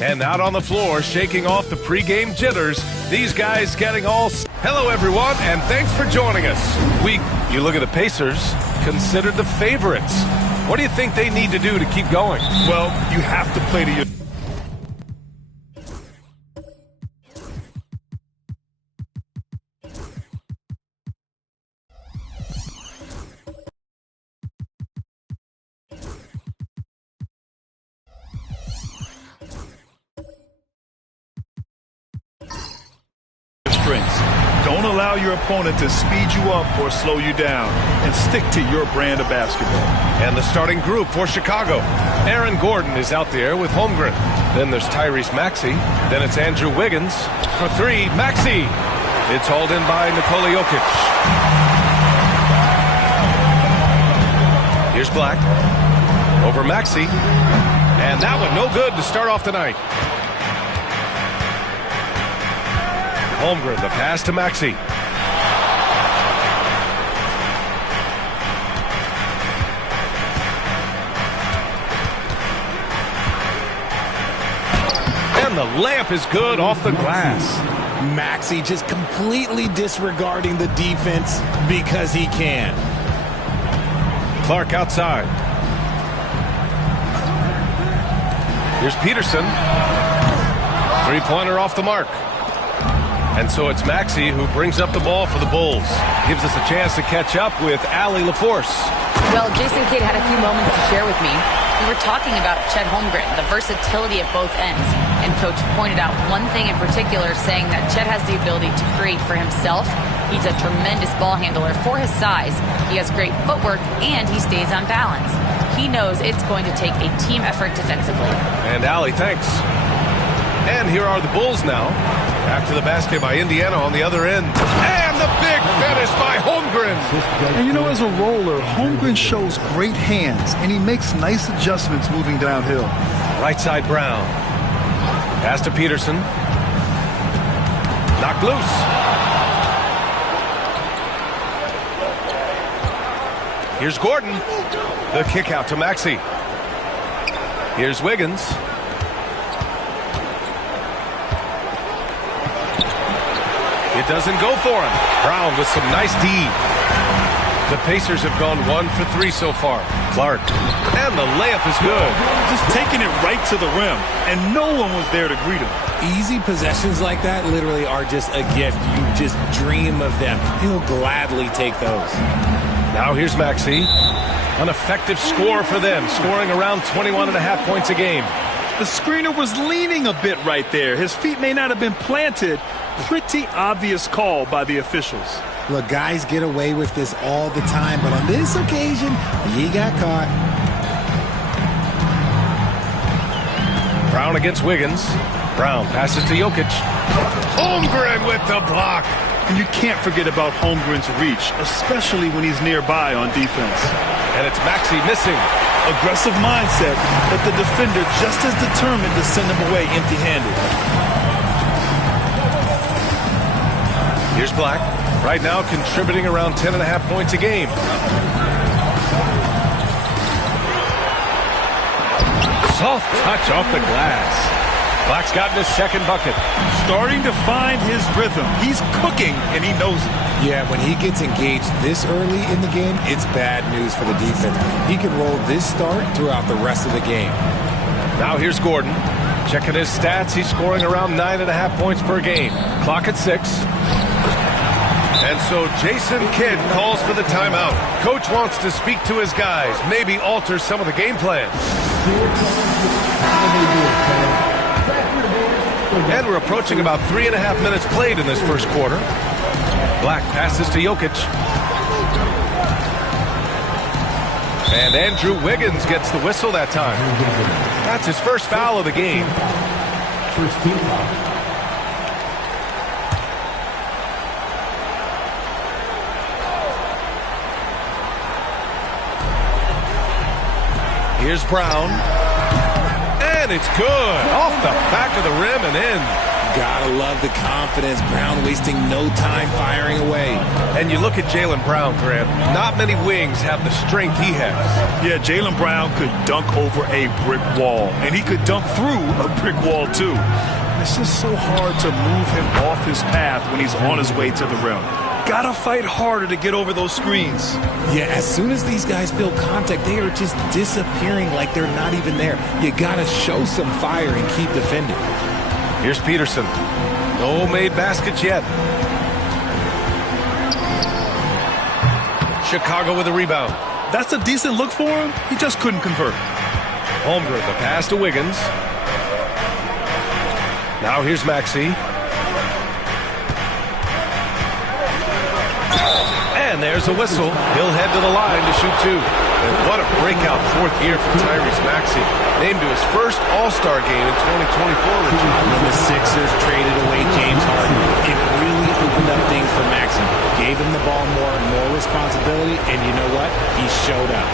And out on the floor, shaking off the pregame jitters, these guys getting all... Hello, everyone, and thanks for joining us. You look at the Pacers, considered the favorites. What do you think they need to do to keep going? Well, you have to play to your... strengths. Don't allow your opponent to speed you up or slow you down, and stick to your brand of basketball. And the starting group for Chicago. Aaron Gordon is out there with Holmgren. Then there's Tyrese Maxey. Then it's Andrew Wiggins. For three, Maxey. It's hauled in by Nikola Jokic. Here's Black. Over Maxey. And that one no good to start off the night. Holmgren, the pass to Maxey. And the layup is good off the glass. Maxey just completely disregarding the defense because he can. Clark outside. Here's Peterson. Three-pointer off the mark. And so it's Maxey who brings up the ball for the Bulls. Gives us a chance to catch up with Allie LaForce. Well, Jason Kidd had a few moments to share with me. We were talking about Chet Holmgren, the versatility at both ends. And Coach pointed out one thing in particular, saying that Chet has the ability to create for himself. He's a tremendous ball handler for his size. He has great footwork, and he stays on balance. He knows it's going to take a team effort defensively. And Allie, thanks. And here are the Bulls now. After the basket by Indiana on the other end. And the big finish by Holmgren. And you know, as a roller, Holmgren shows great hands, and he makes nice adjustments moving downhill. Right side Brown. Pass to Peterson. Knocked loose. Here's Gordon. The kick out to Maxey. Here's Wiggins. It doesn't go for him. Brown with some nice D. The Pacers have gone 1 for 3 so far. Clark. And the layup is good. Just taking it right to the rim, and no one was there to greet him. Easy possessions like that literally are just a gift. You just dream of them. He'll gladly take those. Now here's Maxey. An effective score for them, scoring around 21.5 points a game. The screener was leaning a bit right there. His feet may not have been planted. Pretty obvious call by the officials. Look, guys get away with this all the time, but on this occasion, he got caught. Brown against Wiggins. Brown passes to Jokic. Holmgren with the block. And you can't forget about Holmgren's reach, especially when he's nearby on defense. And it's Maxey missing. Aggressive mindset, but the defender just as determined to send him away empty-handed. Here's Black. Right now contributing around 10.5 points a game. Soft touch off the glass. Black's gotten his second bucket. Starting to find his rhythm. He's cooking, and he knows it. Yeah, when he gets engaged this early in the game, it's bad news for the defense. He can roll this start throughout the rest of the game. Now here's Gordon. Checking his stats, he's scoring around 9.5 points per game. Clock at 6. And so Jason Kidd calls for the timeout. Coach wants to speak to his guys, maybe alter some of the game plan. And we're approaching about 3.5 minutes played in this first quarter. Black passes to Jokic. And Andrew Wiggins gets the whistle that time. That's his first foul of the game. First team foul. Here's Brown. And it's good. Off the back of the rim and in. Gotta love the confidence. Brown wasting no time firing away. And you look at Jaylen Brown, Grant. Not many wings have the strength he has. Yeah, Jaylen Brown could dunk over a brick wall, and he could dunk through a brick wall, too. It's just so hard to move him off his path when he's on his way to the rim. Gotta fight harder to get over those screens. Yeah, as soon as these guys feel contact, they are just disappearing like they're not even there. You gotta show some fire and keep defending. Here's Peterson. No made baskets yet. Chicago with a rebound. That's a decent look for him. He just couldn't convert. Holmgren, the pass to Wiggins. Now here's Maxey. And there's a whistle. He'll head to the line to shoot two. And what a breakout fourth year for Tyrese Maxey. Named to his first All-Star game in 2024. When the Sixers traded away James Harden, it really opened up things for Maxey. Gave him the ball more responsibility, and you know what? He showed up.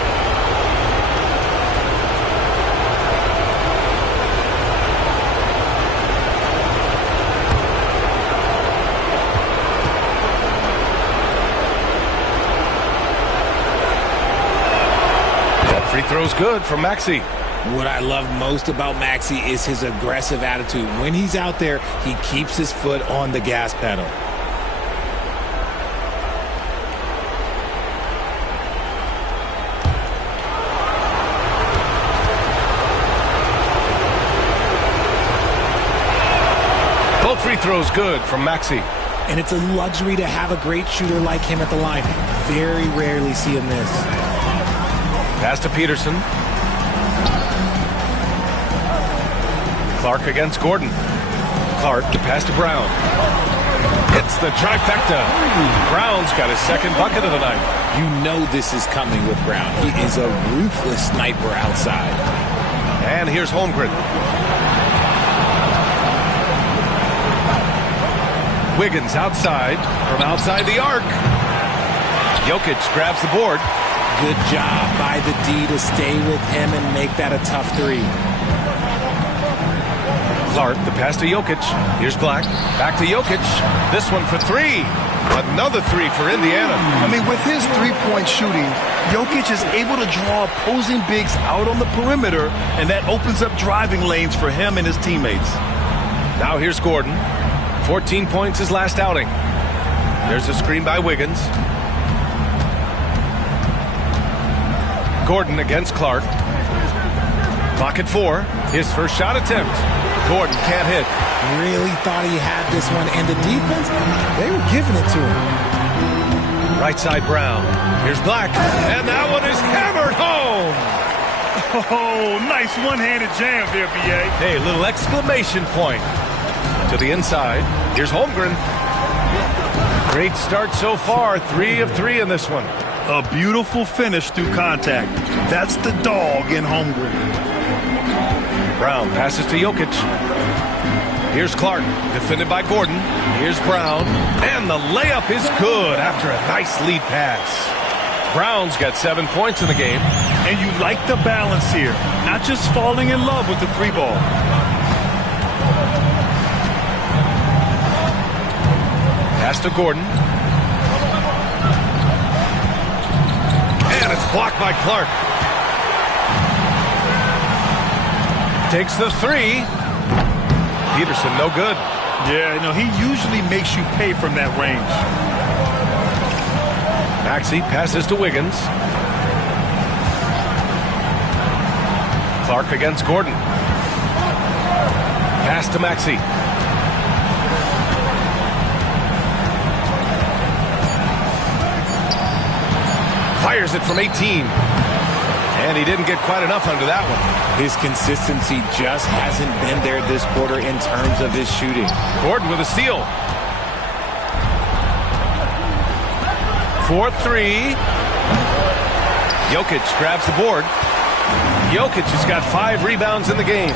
Free throw's good from Maxey. What I love most about Maxey is his aggressive attitude. When he's out there, he keeps his foot on the gas pedal. Both free throws good from Maxey. And it's a luxury to have a great shooter like him at the line. Very rarely see him miss. Pass to Peterson. Clark against Gordon. Clark, the pass to Brown. It's the trifecta. Brown's got his second bucket of the night. You know this is coming with Brown. He is a ruthless sniper outside. And here's Holmgren. Wiggins outside from outside the arc. Jokic grabs the board. Good job by the D to stay with him and make that a tough three. Clark, the pass to Jokic. Here's Black. Back to Jokic. This one for three. Another three for Indiana. I mean, with his three-point shooting, Jokic is able to draw opposing bigs out on the perimeter, and that opens up driving lanes for him and his teammates. Now here's Gordon. 14 points his last outing. There's a screen by Wiggins. Gordon against Clark. Clock at 4. His first shot attempt. Gordon can't hit. Really thought he had this one. And the defense, they were giving it to him. Right side Brown. Here's Black. And that one is hammered home. Oh, nice one-handed jam there, B.A. Hey, little exclamation point. To the inside. Here's Holmgren. Great start so far. 3 of 3 in this one. A beautiful finish through contact. That's the dog in Holmgren. Brown passes to Jokic. Here's Clark, defended by Gordon. Here's Brown, and the layup is good after a nice lead pass. Brown's got 7 points in the game. And you like the balance here, not just falling in love with the three ball. Pass to Gordon. And it's blocked by Clark. Takes the 3. Peterson, no good. Yeah, no, he usually makes you pay from that range. Maxey passes to Wiggins. Clark against Gordon. Pass to Maxey. Fires it from 18. And he didn't get quite enough under that one. His consistency just hasn't been there this quarter in terms of his shooting. Gordon with a steal. 4-3. Jokic grabs the board. Jokic has got 5 rebounds in the game.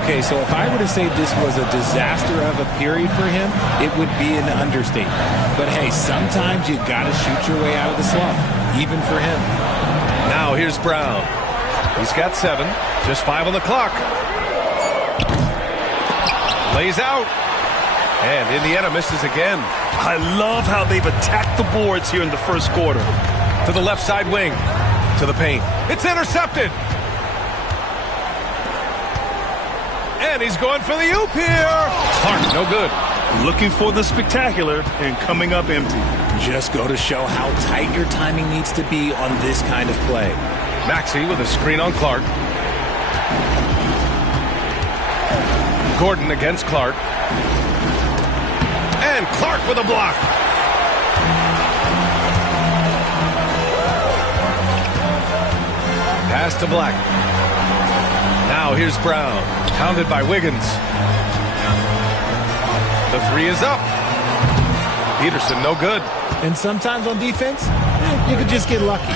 Okay, so if I were to say this was a disaster of a period for him, it would be an understatement. But hey, sometimes you got to shoot your way out of the slump, even for him. Now here's Brown. He's got 7. Just 5 on the clock. Lays out. And Indiana misses again. I love how they've attacked the boards here in the first quarter. To the left side wing. To the paint. It's intercepted. And he's going for the oop here. Clark, no good. Looking for the spectacular and coming up empty. Just go to show how tight your timing needs to be on this kind of play. Maxey with a screen on Clark. Gordon against Clark. And Clark with a block. Pass to Black. Now here's Brown. Pounded by Wiggins. The three is up. Peterson, no good. And sometimes on defense, you could just get lucky.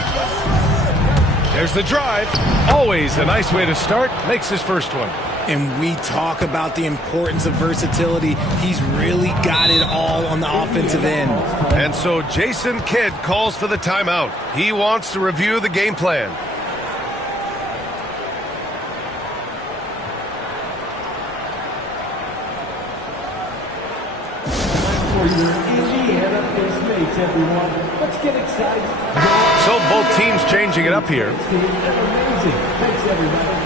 There's the drive. Always a nice way to start. Makes his first one. And we talk about the importance of versatility. He's really got it all on the offensive end. And so Jason Kidd calls for the timeout. He wants to review the game plan. For your Indiana Pacemates, everyone. Let's get excited. So both teams changing it up here. Amazing. Thanks, everybody.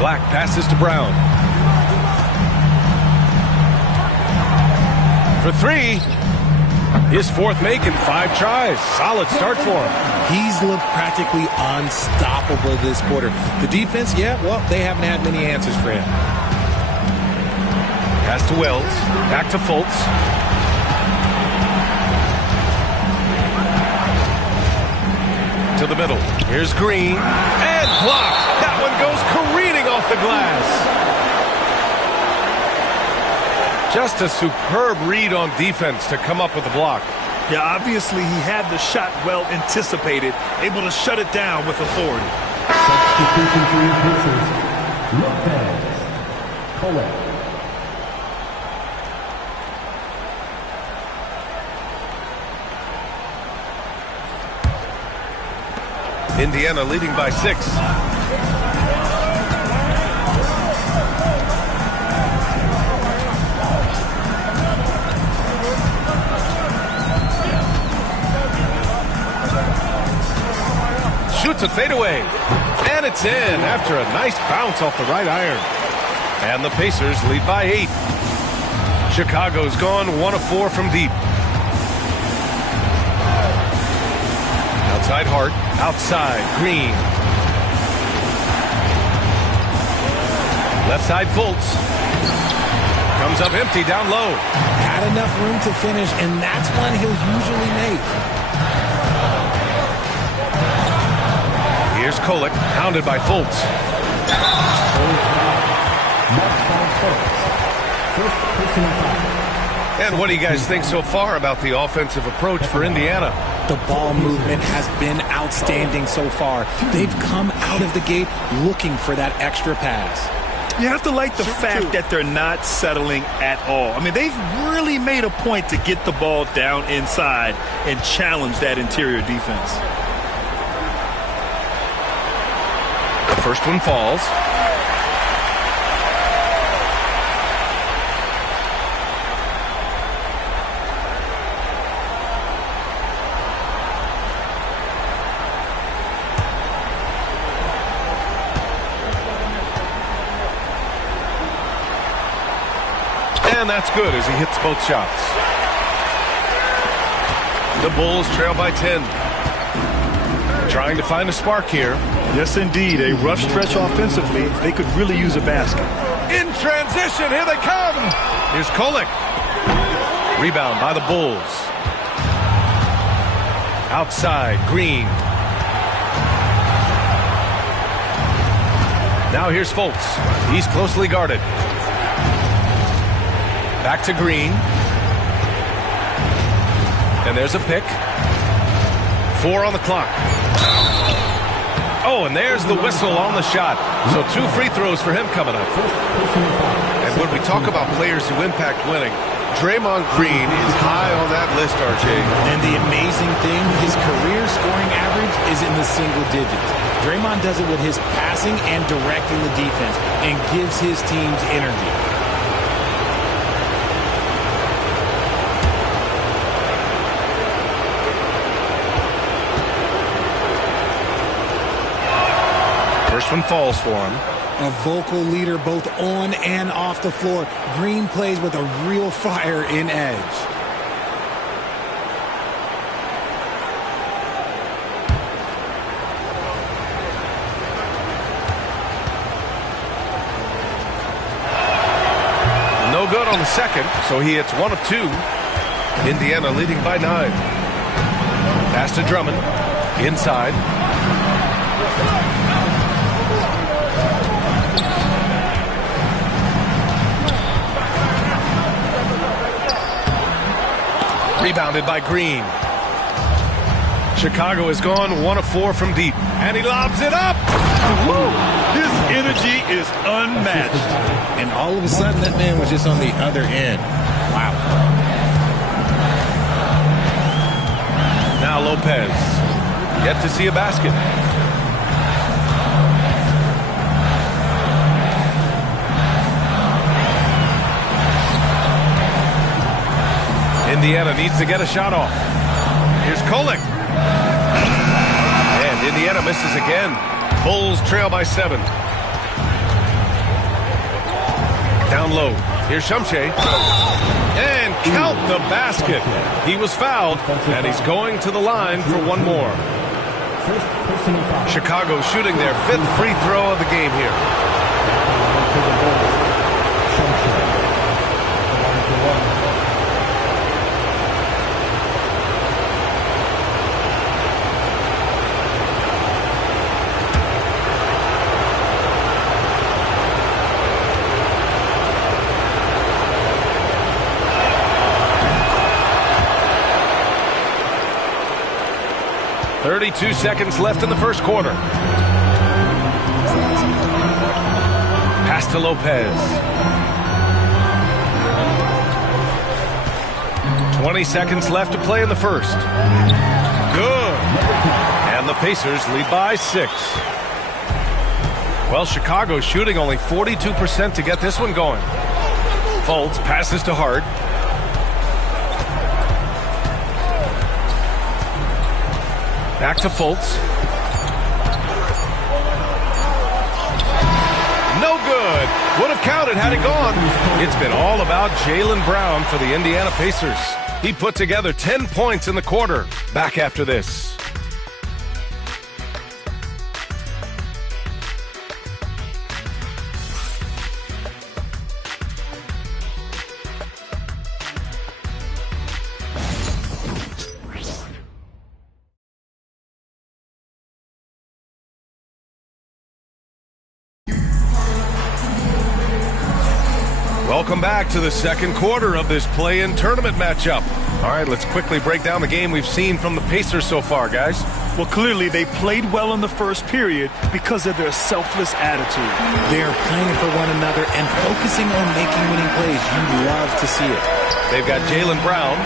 Black passes to Brown. For three. His fourth make in 5 tries. Solid start for him. He's looked practically unstoppable this quarter. The defense, yeah, well, they haven't had many answers for him. Pass to Wells. Back to Fultz. To the middle. Here's Green. And blocked. That one goes careening off the glass. Just a superb read on defense to come up with the block. Yeah, obviously he had the shot well anticipated, able to shut it down with authority. Substitution for your Pacers. Lopez. Colette. Indiana leading by 6. Shoots a fadeaway. And it's in after a nice bounce off the right iron. And the Pacers lead by 8. Chicago's gone 1 of 4 from deep. Outside Hart. Outside Green. Left side Fultz. Comes up empty down low. Had enough room to finish, and that's one he'll usually make. Here's Kolek, pounded by Fultz. And what do you guys think so far about the offensive approach for Indiana? The ball movement has been outstanding so far. They've come out of the gate looking for that extra pass. You have to like the fact that they're not settling at all. I mean, they've really made a point to get the ball down inside and challenge that interior defense. The first one falls. And that's good as he hits both shots. The Bulls trail by 10. Trying to find a spark here. Yes, indeed. A rough stretch offensively. They could really use a basket. In transition, here they come. Here's Kolek. Rebound by the Bulls. Outside, Green. Now here's Fultz. He's closely guarded. Back to Green. And there's a pick. 4 on the clock. Oh, and there's the whistle on the shot. So 2 free throws for him coming up. And when we talk about players who impact winning, Draymond Green is high on that list, RJ. And the amazing thing, his career scoring average is in the single digits. Draymond does it with his passing and directing the defense and gives his teams energy. First one falls for him. A vocal leader both on and off the floor. Green plays with a real fire in edge. No good on the second, so he hits 1 of 2. Indiana leading by 9. Pass to Drummond. Inside. Rebounded by Green. Chicago is gone 1 of 4 from deep. And he lobs it up. Woo! His energy is unmatched. And all of a sudden, that man was just on the other end. Wow. Now Lopez. Yet to see a basket. Indiana needs to get a shot off. Here's Kolek. And Indiana misses again. Bulls trail by 7. Down low. Here's Shumshay. And count the basket. He was fouled, and he's going to the line for one more. Chicago shooting their 5th free throw of the game here. 32 seconds left in the first quarter. Pass to Lopez. 20 seconds left to play in the first. Good. And the Pacers lead by 6. Well, Chicago's shooting only 42% to get this one going. Fultz passes to Hart. Back to Fultz. No good. Would have counted had it gone. It's been all about Jaylen Brown for the Indiana Pacers. He put together 10 points in the quarter. Back after this. Welcome back to the second quarter of this play-in tournament matchup. All right, let's quickly break down the game we've seen from the Pacers so far, guys. Well, clearly they played well in the first period because of their selfless attitude. They're playing for one another and focusing on making winning plays. You love to see it. They've got Jaylen Brown,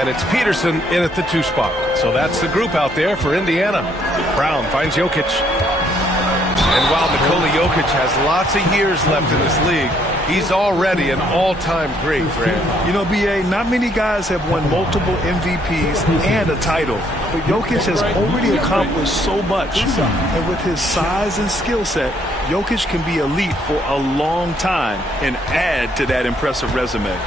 and it's Peterson in at the 2 spot. So that's the group out there for Indiana. Brown finds Jokic. And while Nikola Jokic has lots of years left in this league, he's already an all-time great, Grant. You know, B.A., not many guys have won multiple MVPs and a title. But Jokic has already accomplished so much. And with his size and skill set, Jokic can be elite for a long time and add to that impressive resume.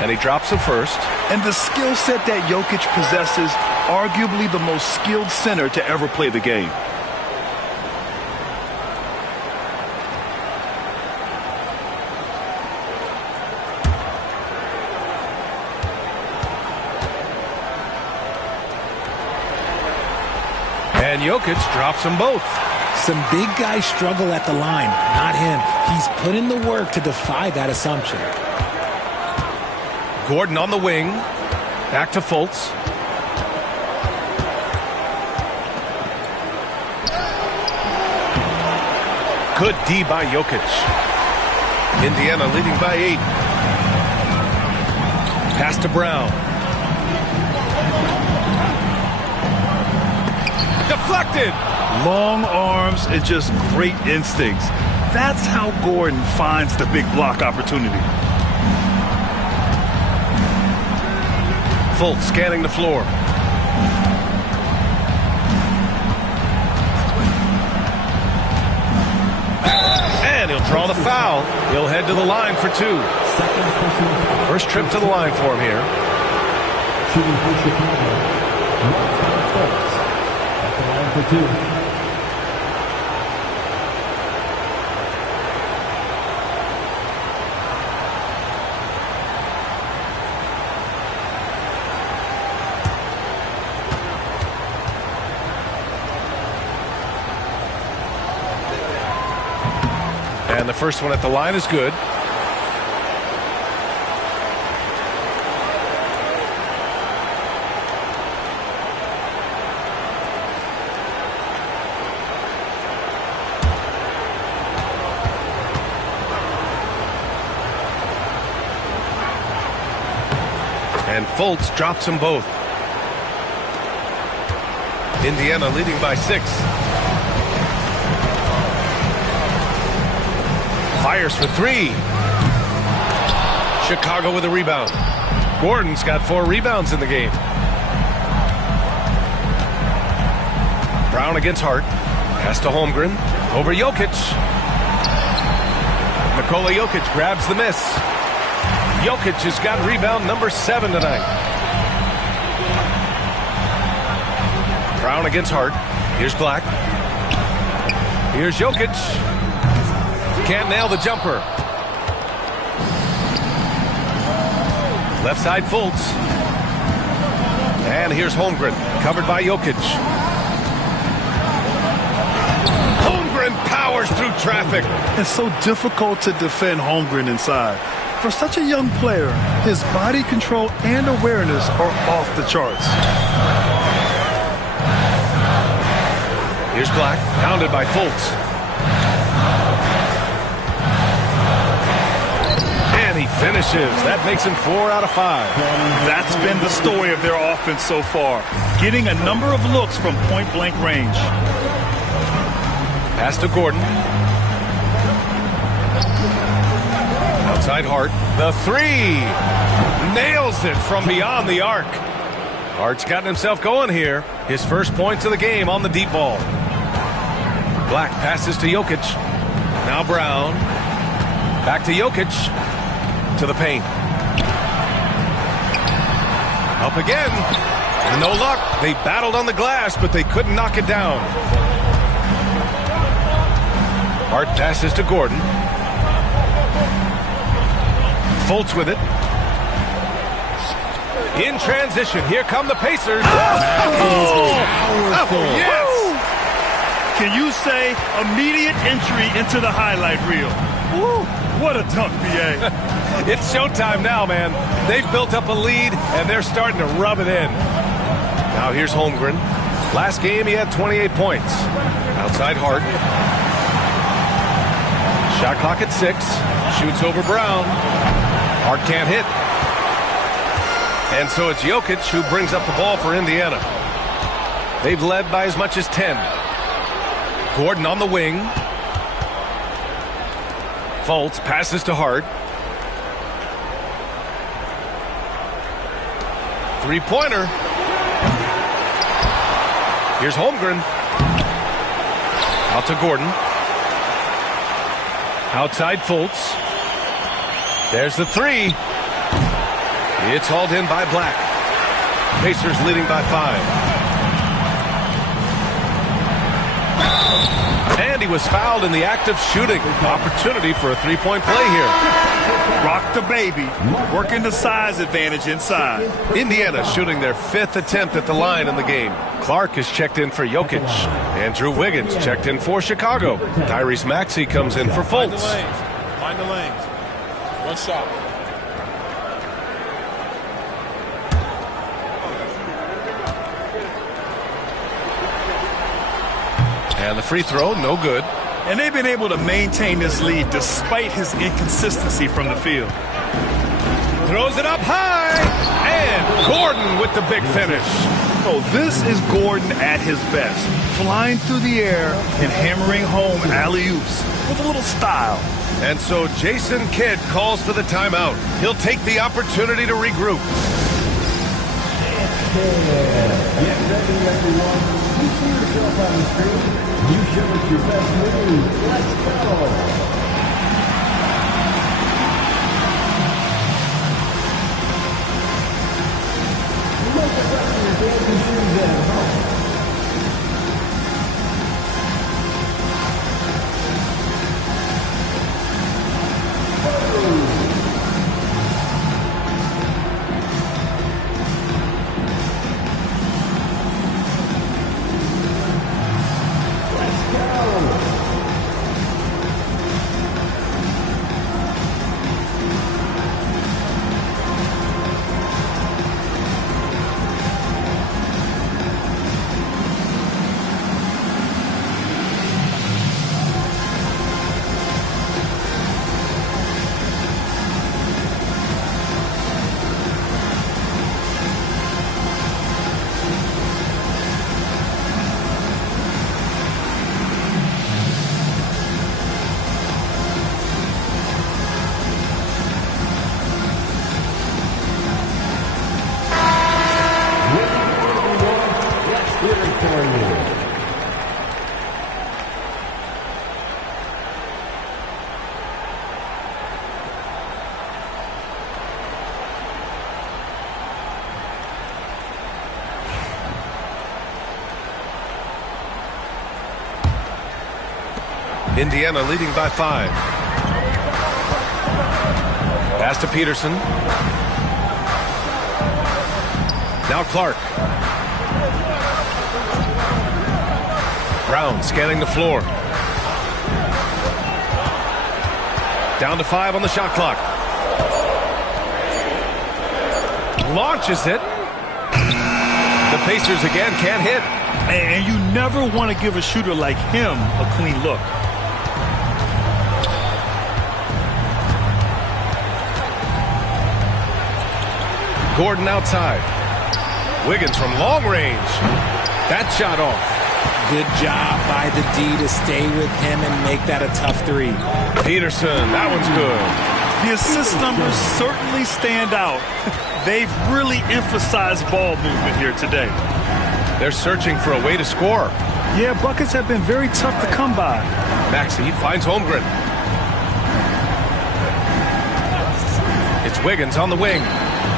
And he drops him first. And the skill set that Jokic possesses, arguably the most skilled center to ever play the game. And Jokic drops them both. Some big guys struggle at the line, not him. He's put in the work to defy that assumption. Gordon on the wing. Back to Fultz. Good D by Jokic. Indiana leading by 8. Pass to Brown. Deflected. Long arms and just great instincts. That's how Gordon finds the big block opportunity. Fultz scanning the floor. And he'll draw the foul. He'll head to the line for 2. First trip to the line for him here. Shooting for Chicago, Fultz at the line for 2. And the first one at the line is good. And Fultz drops them both. Indiana leading by 6. Fires for 3. Chicago with a rebound. Gordon's got 4 rebounds in the game. Brown against Hart. Pass to Holmgren. Over Jokic. Nikola Jokic grabs the miss. Jokic has got rebound number 7 tonight. Brown against Hart. Here's Black. Here's Jokic. Can't nail the jumper. Left side Fultz. And here's Holmgren. Covered by Jokic. Holmgren powers through traffic. It's so difficult to defend Holmgren inside. For such a young player, his body control and awareness are off the charts. Here's Black, pounded by Fultz. And he finishes. That makes him 4 out of 5. That's been the story of their offense so far. Getting a number of looks from point-blank range. Pass to Gordon. Outside Hart. The 3. Nails it from beyond the arc. Hart's gotten himself going here. His first points of the game on the deep ball. Black passes to Jokic. Now Brown. Back to Jokic. To the paint. Up again. No luck. They battled on the glass, but they couldn't knock it down. Hart passes to Gordon. Fultz with it. In transition. Here come the Pacers. Yes! Can you say immediate entry into the highlight reel? Woo, what a dunk, B.A. It's showtime now, man. They've built up a lead, and they're starting to rub it in. Now here's Holmgren. Last game, he had 28 points. Outside Hart. Shot clock at 6. Shoots over Brown. Hart can't hit. And so it's Jokic who brings up the ball for Indiana. They've led by as much as 10. Gordon on the wing. Fultz passes to Hart. 3-pointer. Here's Holmgren. Out to Gordon. Outside Fultz. There's the 3. It's hauled in by Black. Pacers leading by 5. And he was fouled in the act of shooting. Opportunity for a 3-point play here. Rock the baby. Working the size advantage inside. Indiana shooting their 5th attempt at the line in the game. Clark is checked in for Jokic. Andrew Wiggins checked in for Chicago. Tyrese Maxey comes in for Fultz. Find the lanes. One shot. And the free throw, no good. And they've been able to maintain this lead despite his inconsistency from the field. Throws it up high. And Gordon with the big finish. So this is Gordon at his best, flying through the air and hammering home alley-oops with a little style. And so Jason Kidd calls for the timeout. He'll take the opportunity to regroup. Get ready, everyone. You see yourself on the screen. You show us your best move. Let's go. Like the rest of your dancing shoes at home. Indiana leading by 5. Pass to Peterson. Now Clark. Brown scanning the floor. Down to 5 on the shot clock. Launches it. The Pacers again can't hit. And you never want to give a shooter like him a clean look. Gordon outside. Wiggins from long range. That shot off. Good job by the D to stay with him and make that a tough 3. Peterson, that one's good. The assist numbers certainly stand out. They've really emphasized ball movement here today. They're searching for a way to score. Yeah, buckets have been very tough to come by. Maxey finds Holmgren. It's Wiggins on the wing.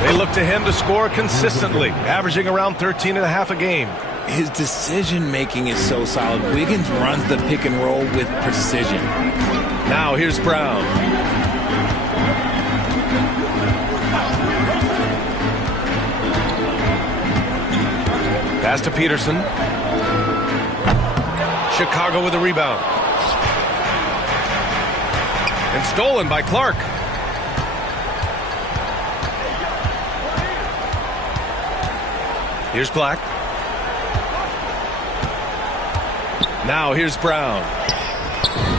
They look to him to score consistently, averaging around 13.5 a game. His decision-making is so solid. Wiggins runs the pick and roll with precision. Now here's Brown. Pass to Peterson. Chicago with a rebound. And stolen by Clark. Here's Black. Now here's Brown.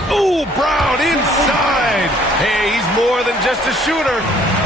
Oh, Brown inside. Hey, he's more than just a shooter.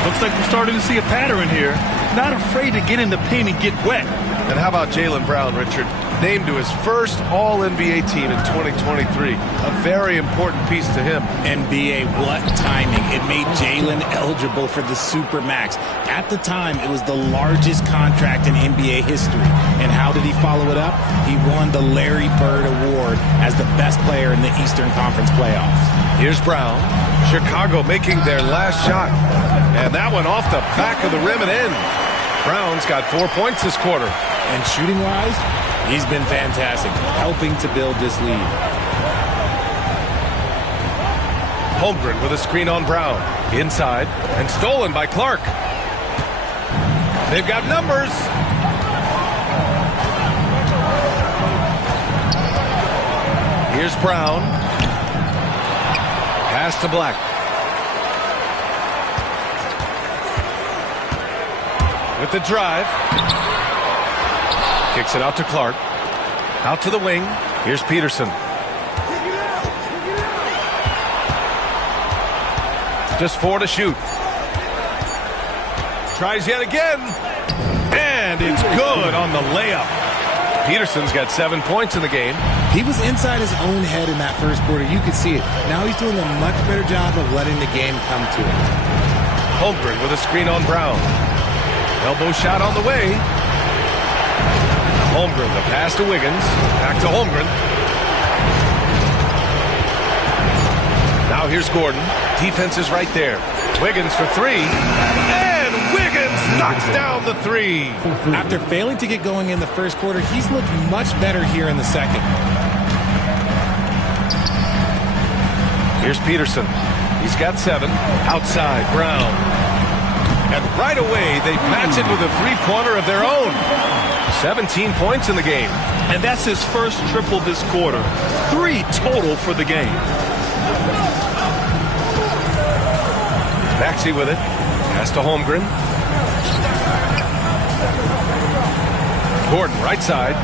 Looks like we're starting to see a pattern here. Not afraid to get in the paint and get wet. And how about Jaylen Brown, Richard? Named to his first All-NBA team in 2023. A very important piece to him. NBA, what timing. It made Jaylen eligible for the Supermax. At the time, it was the largest contract in NBA history. And how did he follow it up? He won the Larry Bird Award as the best player in the Eastern Conference playoffs. Here's Brown. Chicago making their last shot. And that one off the back of the rim and in. Brown's got 4 points this quarter. And shooting-wise, he's been fantastic, helping to build this lead. Holmgren with a screen on Brown. Inside, and stolen by Clark. They've got numbers. Here's Brown. Pass to Black. With the drive. Kicks it out to Clark. Out to the wing. Here's Peterson. Just 4 to shoot. Tries yet again. And it's good on the layup. Peterson's got 7 points in the game. He was inside his own head in that first quarter. You could see it. Now he's doing a much better job of letting the game come to him. Holmgren with a screen on Brown. Elbow shot on the way. Holmgren, the pass to Wiggins. Back to Holmgren. Now here's Gordon. Defense is right there. Wiggins for three. And Wiggins knocks down the three. After failing to get going in the first quarter, he's looked much better here in the second. Here's Peterson. He's got 7. Outside, Brown. And right away, they match it with a three-pointer of their own. 17 points in the game. And that's his first triple this quarter. 3 total for the game. Maxey with it. Pass to Holmgren. Gordon, right side.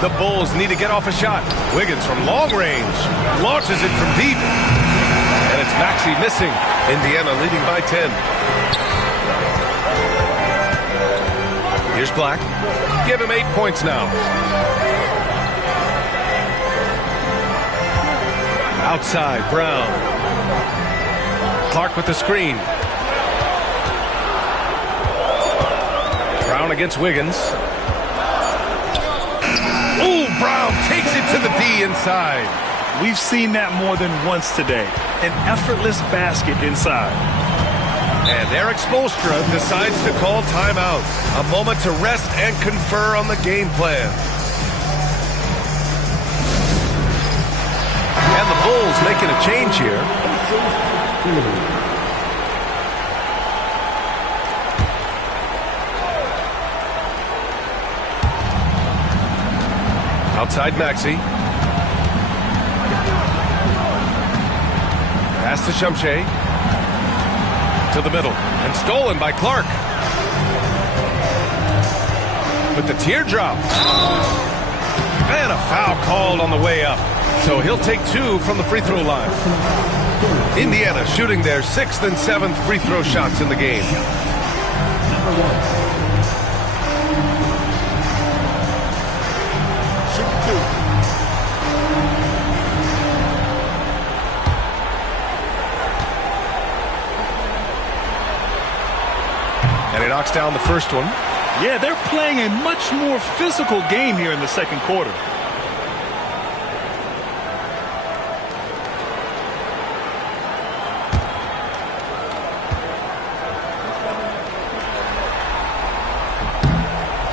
The Bulls need to get off a shot. Wiggins from long range. Launches it from deep. And it's Maxey missing. Indiana leading by 10. Here's Black. Give him 8 points now. Outside, Brown. Clark with the screen. Brown against Wiggins. Ooh, Brown takes it to the D inside. We've seen that more than once today. An effortless basket inside. And Eric Spoelstra decides to call timeout. A moment to rest and confer on the game plan. And the Bulls making a change here. Outside Maxey. Pass to Shumshay. To the middle. And stolen by Clark. With the teardrop. And a foul called on the way up. So he'll take 2 from the free throw line. Indiana shooting their 6th and 7th free throw shots in the game. And he knocks down the first one. Yeah, they're playing a much more physical game here in the second quarter.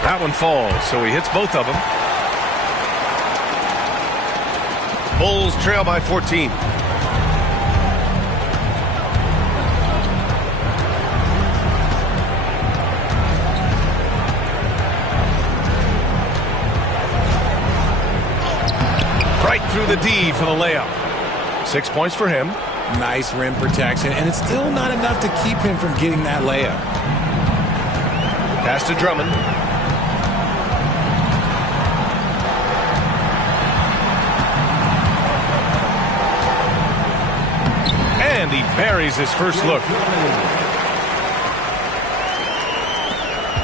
That one falls, so he hits both of them. Bulls trail by 14. Right through the D for the layup. 6 points for him. Nice rim protection, and it's still not enough to keep him from getting that layup. Pass to Drummond. And he buries his first look.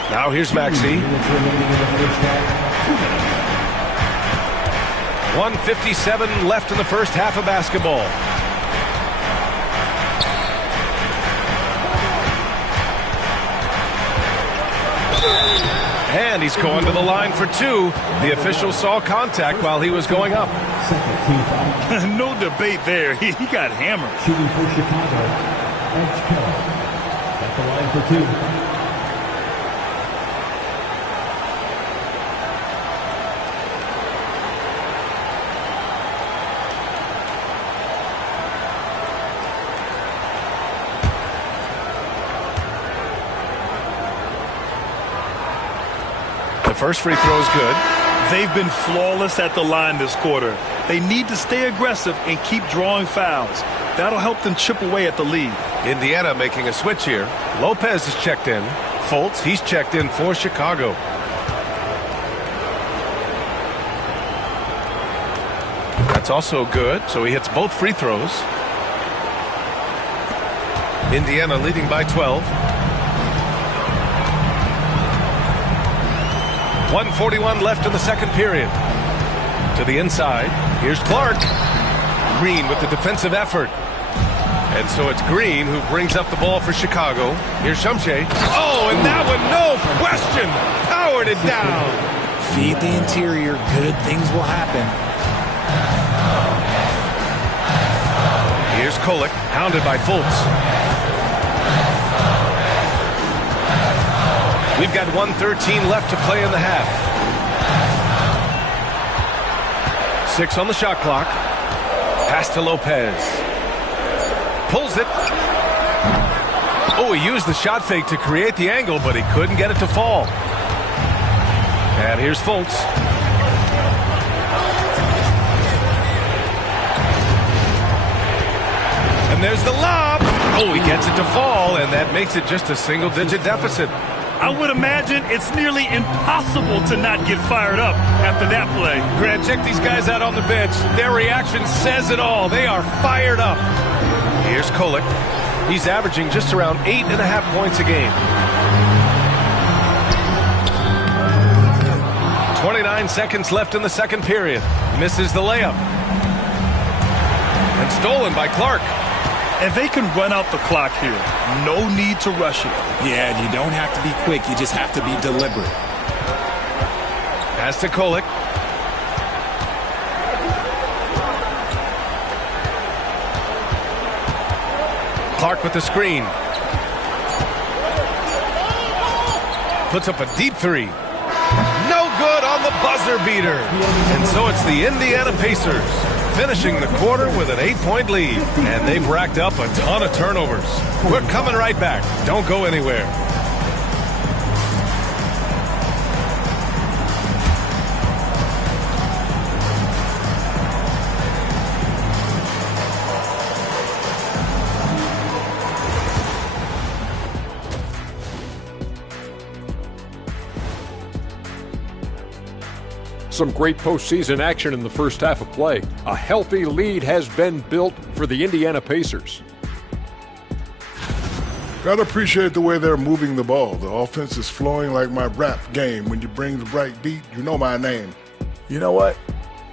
Now here's Maxey. 1:57 left in the first half of basketball. And he's going to the line for 2. The official saw contact while he was going up. No debate there. He got hammered. Shooting for Chicago, Edge Keller. At the line for 2. The first free throw is good. They've been flawless at the line this quarter. They need to stay aggressive and keep drawing fouls. That'll help them chip away at the lead. Indiana making a switch here. Lopez is checked in. Fultz, he's checked in for Chicago. That's also good, so he hits both free throws. Indiana leading by 12. 1:41 left in the second period. To the inside. Here's Clark. Green with the defensive effort. And so it's Green who brings up the ball for Chicago. Here's Shumshay. Oh, and that one, no question, powered it down. Feed the interior. Good things will happen. Here's Kolek, hounded by Fultz. We've got 1:13 left to play in the half. 6 on the shot clock. Pass to Lopez. Pulls it. Oh, he used the shot fake to create the angle, but he couldn't get it to fall. And here's Fultz. And there's the lob. Oh, he gets it to fall, and that makes it just a single-digit deficit. I would imagine it's nearly impossible to not get fired up after that play. Grant, check these guys out on the bench. Their reaction says it all. They are fired up. Here's Kolek. He's averaging just around 8.5 points a game. 29 seconds left in the second period. Misses the layup. And stolen by Clark. And they can run out the clock here. No need to rush it. Yeah, you don't have to be quick. You just have to be deliberate. Pass to Kolek. Clark with the screen. Puts up a deep three. No good on the buzzer beater. And so it's the Indiana Pacers finishing the quarter with an 8-point lead. And they've racked up a ton of turnovers. We're coming right back. Don't go anywhere. Some great postseason action in the first half of play. A healthy lead has been built for the Indiana Pacers. Gotta appreciate the way they're moving the ball. The offense is flowing like my rap game. When you bring the right beat, you know my name. You know what?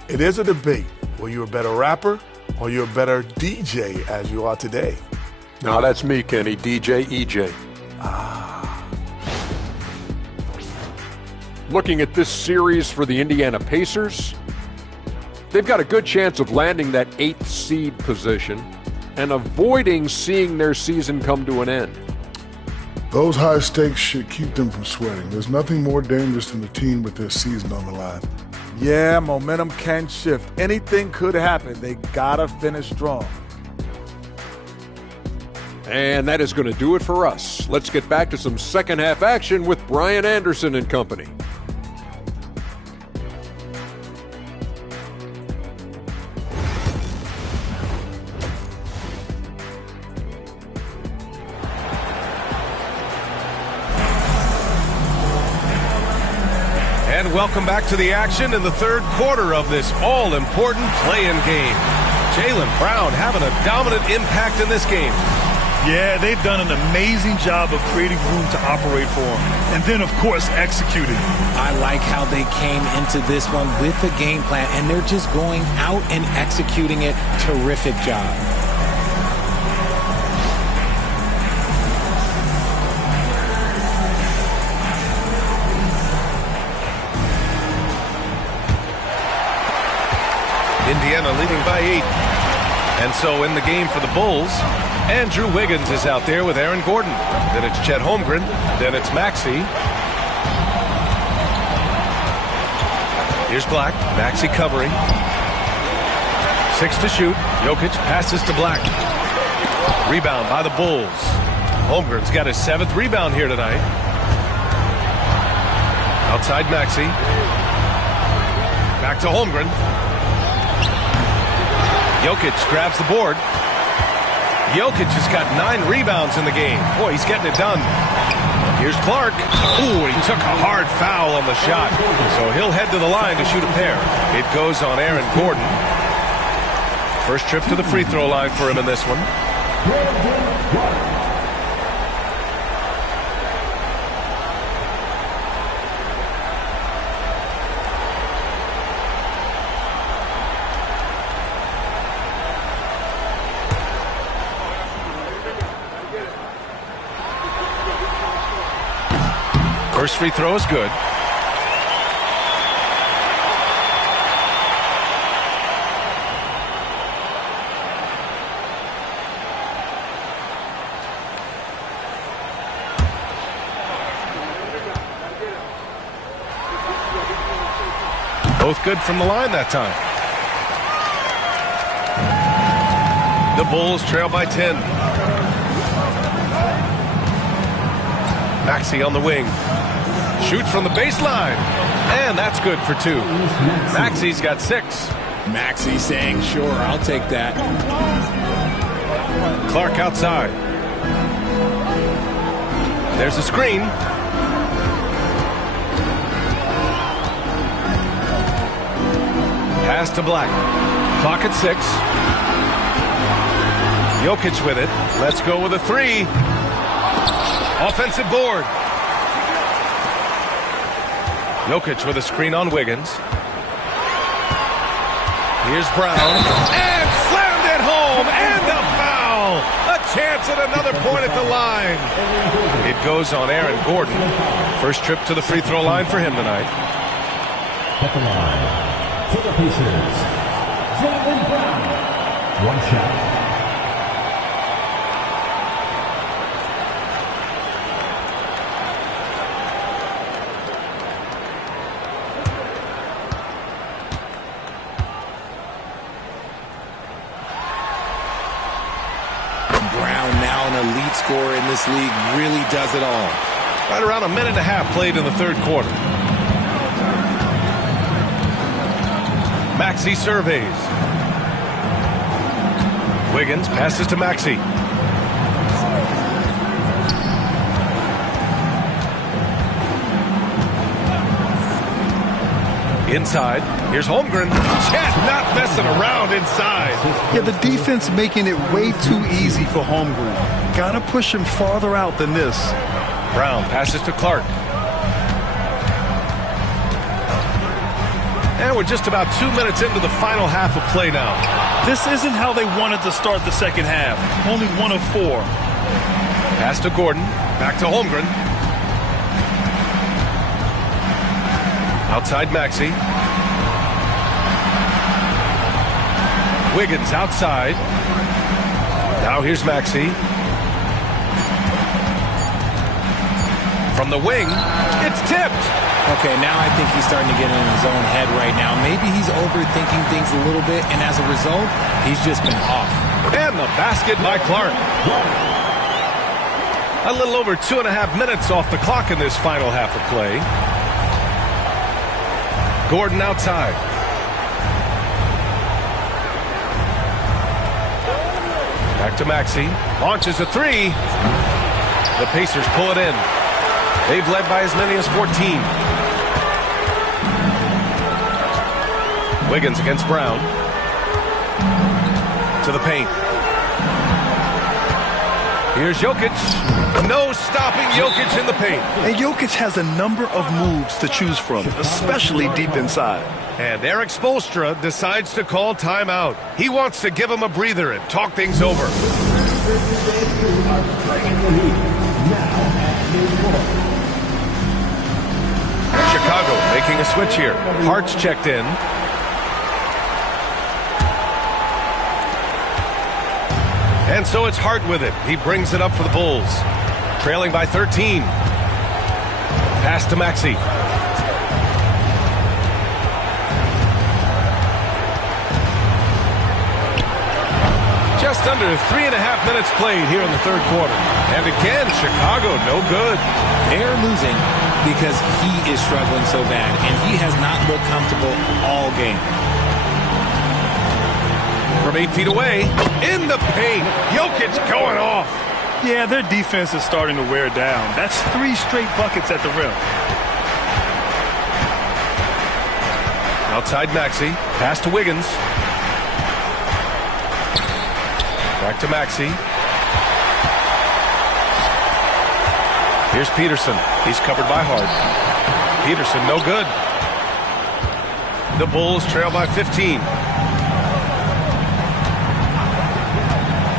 It is a debate. Were you a better rapper or you're a better DJ as you are today? No, that's me, Kenny. DJ EJ. Looking at this series for the Indiana Pacers, they've got a good chance of landing that 8th seed position and avoiding seeing their season come to an end. Those high stakes should keep them from sweating. There's nothing more dangerous than a team with their season on the line. Yeah, momentum can shift. Anything could happen. They gotta finish strong. And that is going to do it for us. Let's get back to some second half action with Brian Anderson and company. And welcome back to the action in the third quarter of this all-important play-in game. Jaylen Brown having a dominant impact in this game. Yeah, they've done an amazing job of creating room to operate for him. And then, of course, executing. I like how they came into this one with a game plan, and they're just going out and executing it. Terrific job. Indiana leading by 8. And so in the game for the Bulls, Andrew Wiggins is out there with Aaron Gordon. Then it's Chet Holmgren. Then it's Maxey. Here's Black. Maxey covering. 6 to shoot. Jokic passes to Black. Rebound by the Bulls. Holmgren's got his 7th rebound here tonight. Outside Maxey. Back to Holmgren. Jokic grabs the board. Jokic has got 9 rebounds in the game. Boy, he's getting it done. Here's Clark. Ooh, he took a hard foul on the shot. So he'll head to the line to shoot a pair. It goes on Aaron Gordon. First trip to the free throw line for him in this one. First free throw is good. Both good from the line that time. The Bulls trail by 10. Maxey on the wing. Shoots from the baseline. And that's good for 2. Maxey's got 6. Maxey saying, sure, I'll take that. Clark outside. There's a screen. Pass to Black. Clock at 6. Jokic with it. Let's go with a 3. Offensive board. Jokic with a screen on Wiggins. Here's Brown. And slammed it home. And a foul. A chance at another point at the line. It goes on Aaron Gordon. First trip to the free throw line for him tonight. At the line. For the Pacers, Jaylen Brown. One shot. Brown, now an elite scorer in this league, really does it all. Right around a minute and a half played in the third quarter. Maxey surveys. Wiggins passes to Maxey. Inside. Here's Holmgren. Chet not messing around inside. Yeah, the defense making it way too easy for Holmgren. Gotta push him farther out than this. Brown passes to Clark. And we're just about 2 minutes into the final half of play now. This isn't how they wanted to start the second half. Only 1 of 4. Pass to Gordon. Back to Holmgren. Outside Maxey. Wiggins outside. Now here's Maxey. From the wing, it's tipped. Okay, now I think he's starting to get in his own head right now. Maybe he's overthinking things a little bit, and as a result, he's just been off. And the basket by Clark. A little over 2.5 minutes off the clock in this final half of play. Gordon outside. Back to Maxey. Launches a 3. The Pacers pull it in. They've led by as many as 14. Wiggins against Brown. To the paint. Here's Jokic. No stopping Jokic in the paint. And Jokic has a number of moves to choose from, especially deep inside. And Eric Spoelstra decides to call timeout. He wants to give him a breather and talk things over. Chicago making a switch here. Hart's checked in. And so it's Hart with it. He brings it up for the Bulls. Trailing by 13. Pass to Maxey. Just under 3.5 minutes played here in the third quarter. And again, Chicago no good. They're losing because he is struggling so bad, and he has not looked comfortable all game. From 8 feet away, in the paint, Jokic going off. Yeah, their defense is starting to wear down. That's 3 straight buckets at the rim. Outside Maxey, pass to Wiggins. Back to Maxey. Here's Peterson. He's covered by Hart. Peterson, no good. The Bulls trail by 15.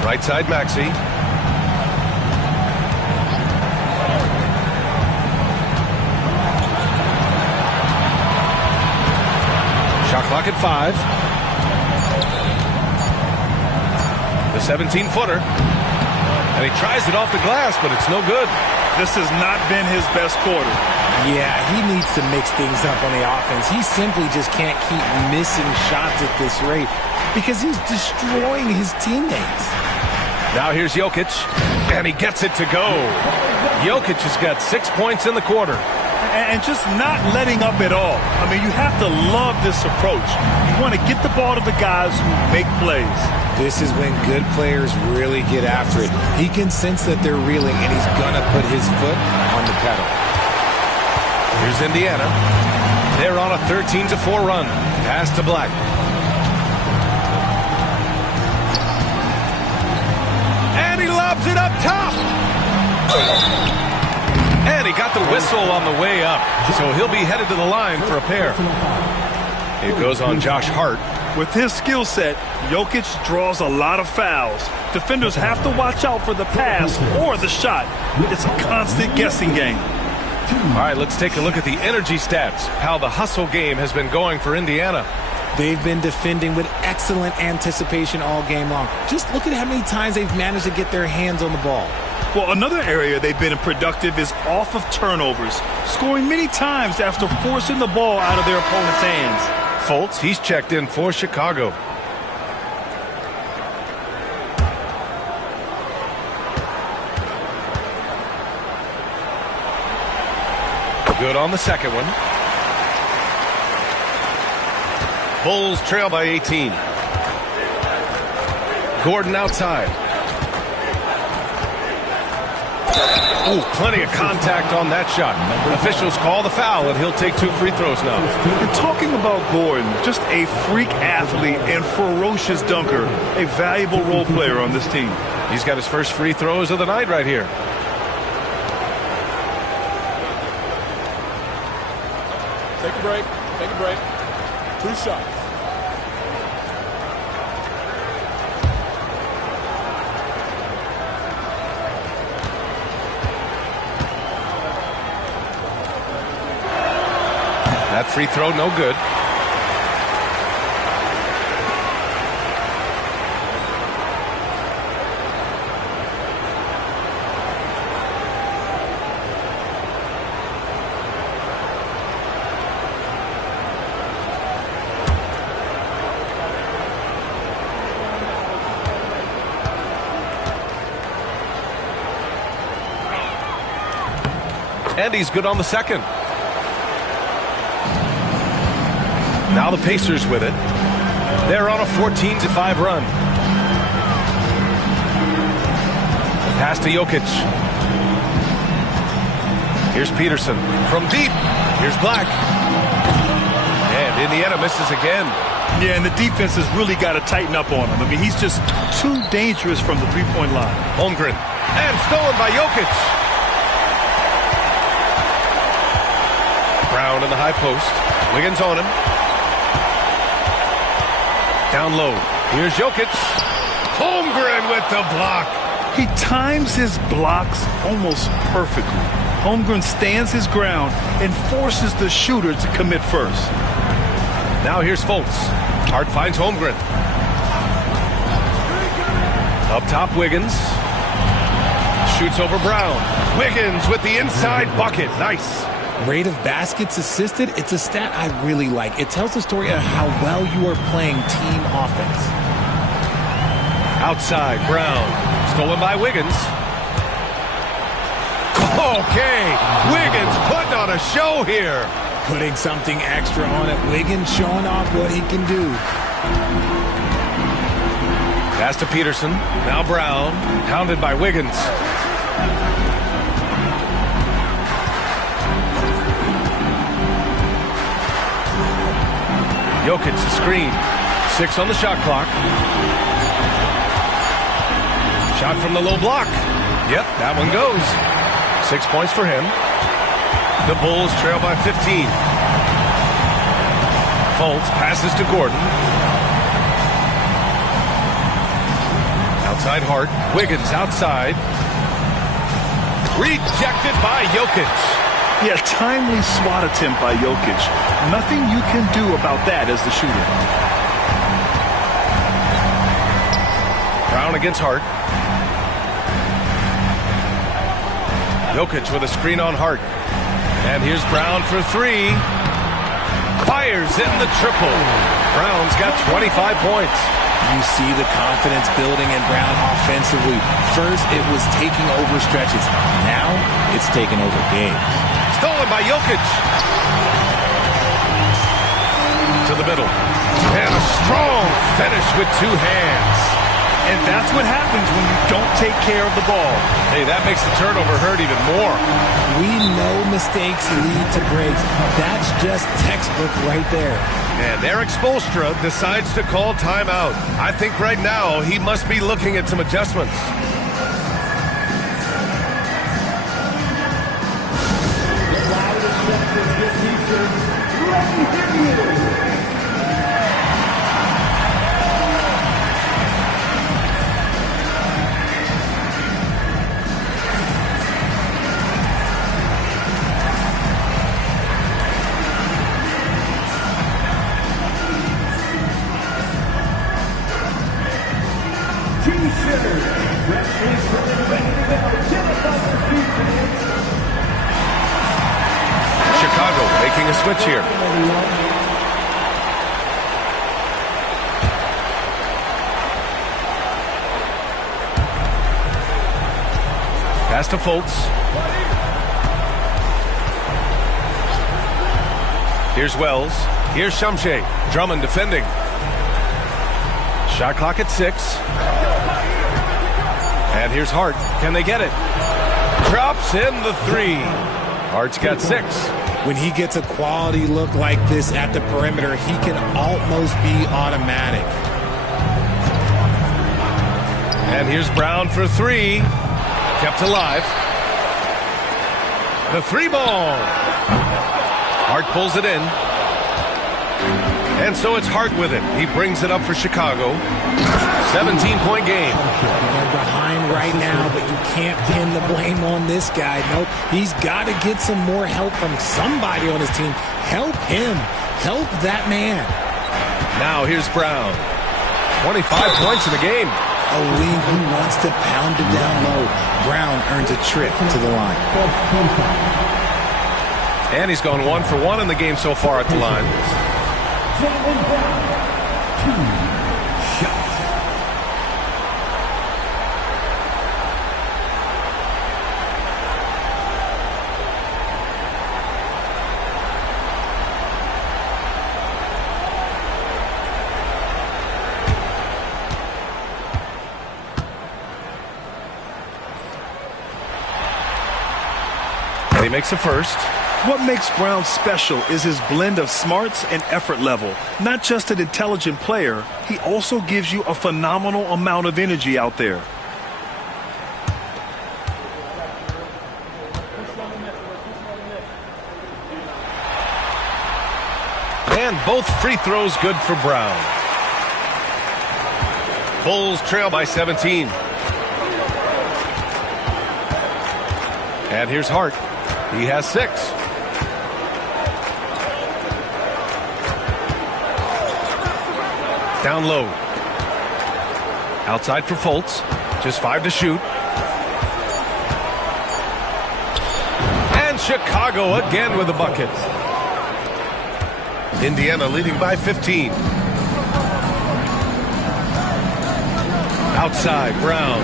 Right side Maxey. Clock at 5. The 17-footer. And he tries it off the glass, but it's no good. This has not been his best quarter. Yeah, he needs to mix things up on the offense. He simply just can't keep missing shots at this rate because he's destroying his teammates. Now here's Jokic, and he gets it to go. Jokic has got 6 points in the quarter. And just not letting up at all. I mean, you have to love this approach. You want to get the ball to the guys who make plays. This is when good players really get after it. He can sense that they're reeling, and he's going to put his foot on the pedal. Here's Indiana. They're on a 13-4 run. Pass to Black. And he lobs it up top. And he got the whistle on the way up. So he'll be headed to the line for a pair. It goes on Josh Hart. With his skill set, Jokic draws a lot of fouls. Defenders have to watch out for the pass or the shot. It's a constant guessing game. All right, let's take a look at the energy stats, how the hustle game has been going for Indiana. They've been defending with excellent anticipation all game long. Just look at how many times they've managed to get their hands on the ball. Well, another area they've been productive is off of turnovers, scoring many times after forcing the ball out of their opponent's hands. Fultz, he's checked in for Chicago. Good on the second one. Bulls trail by 18. Gordon outside. Ooh, plenty of contact on that shot. Officials call the foul, and he'll take 2 free throws now. And talking about Gordon, just a freak athlete and ferocious dunker, a valuable role player on this team. He's got his first free throws of the night right here. Take a break. Take a break. 2 shots. That free throw, no good. And he's good on the second. Now the Pacers with it. They're on a 14-5 run. Pass to Jokic. Here's Peterson from deep. Here's Black. And Indiana misses again. Yeah, and the defense has really got to tighten up on him. I mean, he's just too dangerous from the three-point line. Holmgren. And stolen by Jokic. Brown in the high post. Wiggins on him. Down low. Here's Jokic. Holmgren with the block. He times his blocks almost perfectly. Holmgren stands his ground and forces the shooter to commit first. Now here's Fultz. Hart finds Holmgren. Up top, Wiggins. Shoots over Brown. Wiggins with the inside bucket. Nice. Rate of baskets assisted, it's a stat I really like. It tells the story of how well you are playing team offense. Outside, Brown. Stolen by Wiggins. Okay, Wiggins putting on a show here. Putting something extra on it. Wiggins showing off what he can do. Pass to Peterson. Now Brown. Hounded by Wiggins. Jokic, the screen. 6 on the shot clock. Shot from the low block. Yep, that one goes. 6 points for him. The Bulls trail by 15. Fultz passes to Gordon. Outside Hart. Wiggins outside. Rejected by Jokic. Yeah, timely swat attempt by Jokic. Nothing you can do about that as the shooter. Brown against Hart. Jokic with a screen on Hart. And here's Brown for three. Fires in the triple. Brown's got 25 points. You see the confidence building in Brown offensively. First, it was taking over stretches. Now, it's taking over games. Stolen by Jokic. To the middle. And a strong finish with two hands. And that's what happens when you don't take care of the ball. Hey, that makes the turnover hurt even more. We know mistakes lead to breaks. That's just textbook right there. And Eric Spoelstra decides to call timeout. I think right now he must be looking at some adjustments. Chicago making a switch here. Pass to Fultz. Here's Wells. Here's Shamshay. Drummond defending. Shot clock at 6. And here's Hart. Can they get it? Drops in the 3. Hart's got 6. When he gets a quality look like this at the perimeter, he can almost be automatic. And here's Brown for 3. Kept alive. The 3 ball. Hart pulls it in. And so it's Hart with it. He brings it up for Chicago. 17-point game. They're behind right now, but you can't pin the blame on this guy. Nope. He's got to get some more help from somebody on his team. Help him. Help that man. Now here's Brown. 25 points in the game. A league who wants to pound it down low. Brown earns a trip to the line. And he's gone 1 for 1 in the game so far at the line. He makes a first. What makes Brown special is his blend of smarts and effort level. Not just an intelligent player, he also gives you a phenomenal amount of energy out there. And both free throws good for Brown. Bulls trail by 17. And here's Hart. He has 6. Down low. Outside for Fultz. Just 5 to shoot. And Chicago again with a bucket. Indiana leading by 15. Outside, Brown.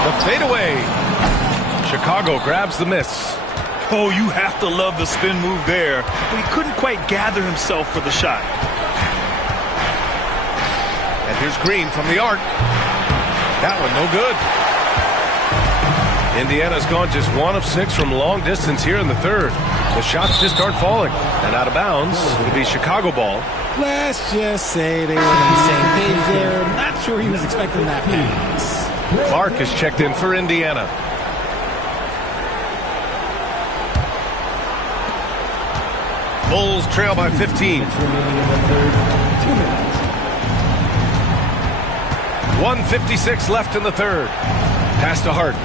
The fadeaway. Chicago grabs the miss. Oh, you have to love the spin move there. But he couldn't quite gather himself for the shot. And here's Green from the arc. That one no good. Indiana's gone just 1 of 6 from long distance here in the third. The shots just aren't falling. And out of bounds, it'll be Chicago ball. Let's just say they were on the same page there. Not sure he was expecting that pass. Clark is checked in for Indiana. Bulls trail by 15. 1:56 left in the third. Pass to Hart.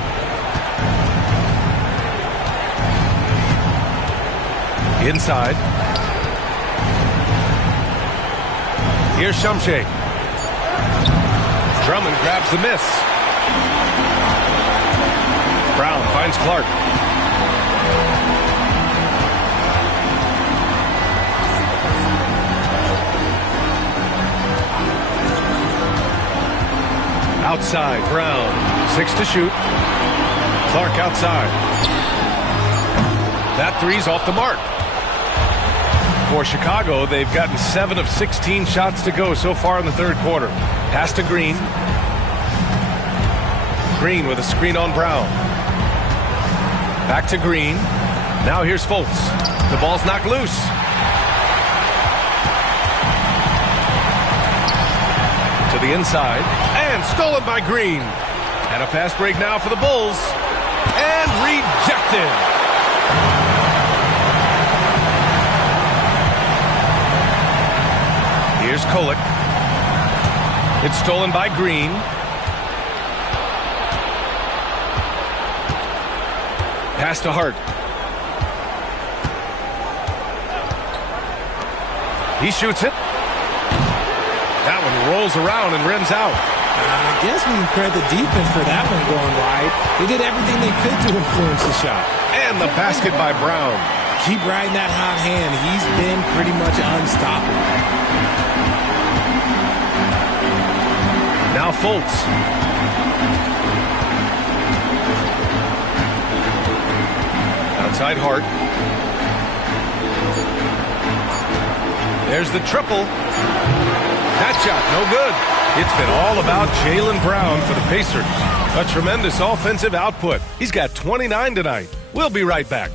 Inside. Here's Shumshay. Drummond grabs the miss. Brown finds Clark. Outside, Brown. 6 to shoot. Clark outside. That three's off the mark. For Chicago, they've gotten 7 of 16 shots to go so far in the third quarter. Pass to Green. Green with a screen on Brown. Back to Green. Now here's Fultz. The ball's knocked loose. To the inside. And stolen by Green. And a fast break now for the Bulls. And rejected. Here's Kolek. It's stolen by Green. Pass to Hart. He shoots it. That one rolls around and rims out. I guess we can credit the defense for that one going wide. They did everything they could to influence the shot. And the basket by Brown. Keep riding that hot hand. He's been pretty much unstoppable. Now Fultz. Outside Hart. There's the triple. That shot, no good. It's been all about Jaylen Brown for the Pacers. A tremendous offensive output. He's got 29 tonight. We'll be right back.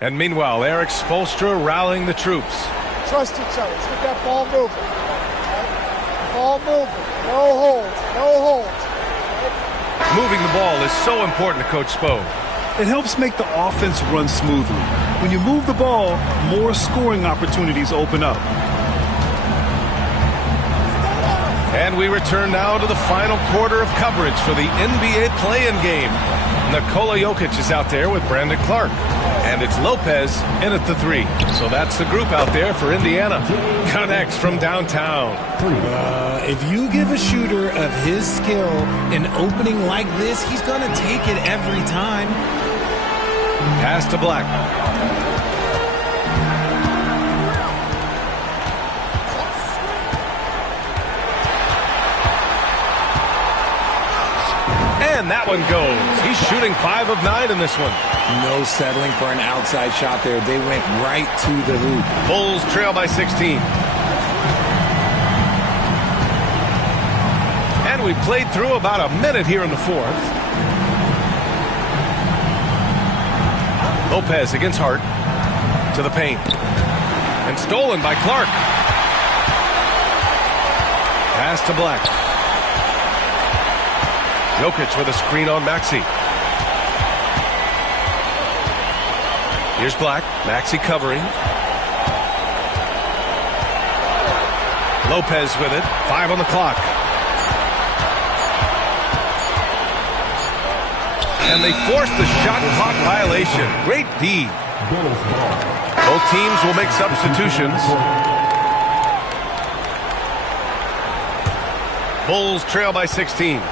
And meanwhile, Eric Spoelstra rallying the troops. Trust each other. Let's get that ball moving. Right? Ball moving. No holds. No holds. Right? Moving the ball is so important to Coach Spo. It helps make the offense run smoothly. When you move the ball, more scoring opportunities open up. And we return now to the final quarter of coverage for the NBA play-in game. Nikola Jokic is out there with Brandon Clark. And it's Lopez in at the 3. So that's the group out there for Indiana. Connects from downtown. If you give a shooter of his skill an opening like this, he's going to take it every time. Pass to Black. And that one goes. He's shooting 5 of 9 in this one. No settling for an outside shot there. They went right to the hoop. Bulls trail by 16. And we played through about a minute here in the fourth. Lopez against Hart. To the paint. And stolen by Clark. Pass to Black. Jokic with a screen on Maxey. Here's Black. Maxey covering. Lopez with it. 5 on the clock. And they force the shot clock violation. Great D. Both teams will make substitutions. Bulls trail by 16.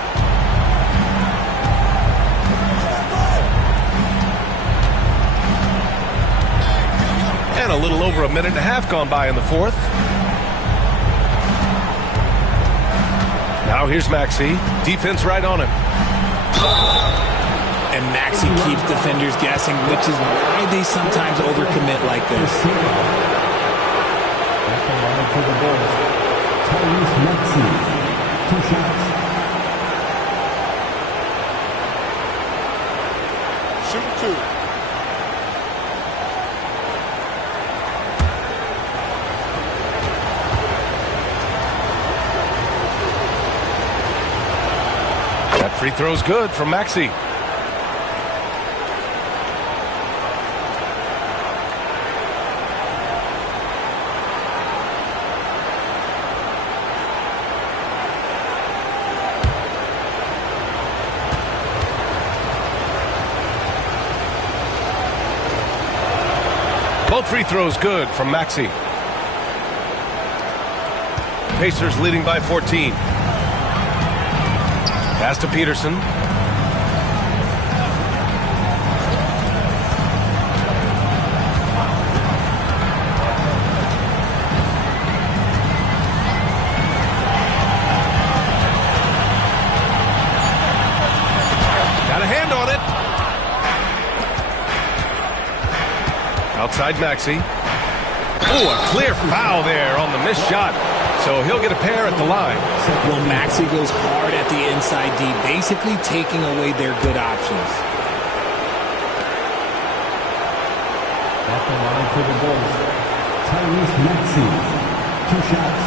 And a little over a minute and a half gone by in the fourth. Now here's Maxey. Defense right on him. And Maxey keeps defenders guessing, which is why they sometimes overcommit like this. At the line for the Bulls, Tyrese Maxey, 2 shots. Shoot 2. That free throw's good from Maxey. Both free throws good from Maxey. Pacers leading by 14. Pass to Peterson. Got a hand on it. Outside Maxey. Oh, a clear foul there on the missed shot. So he'll get a pair at the line. Well, Maxey goes hard at the inside D, basically taking away their good options. At the line for the Bulls, Tyrese Maxey. 2 shots.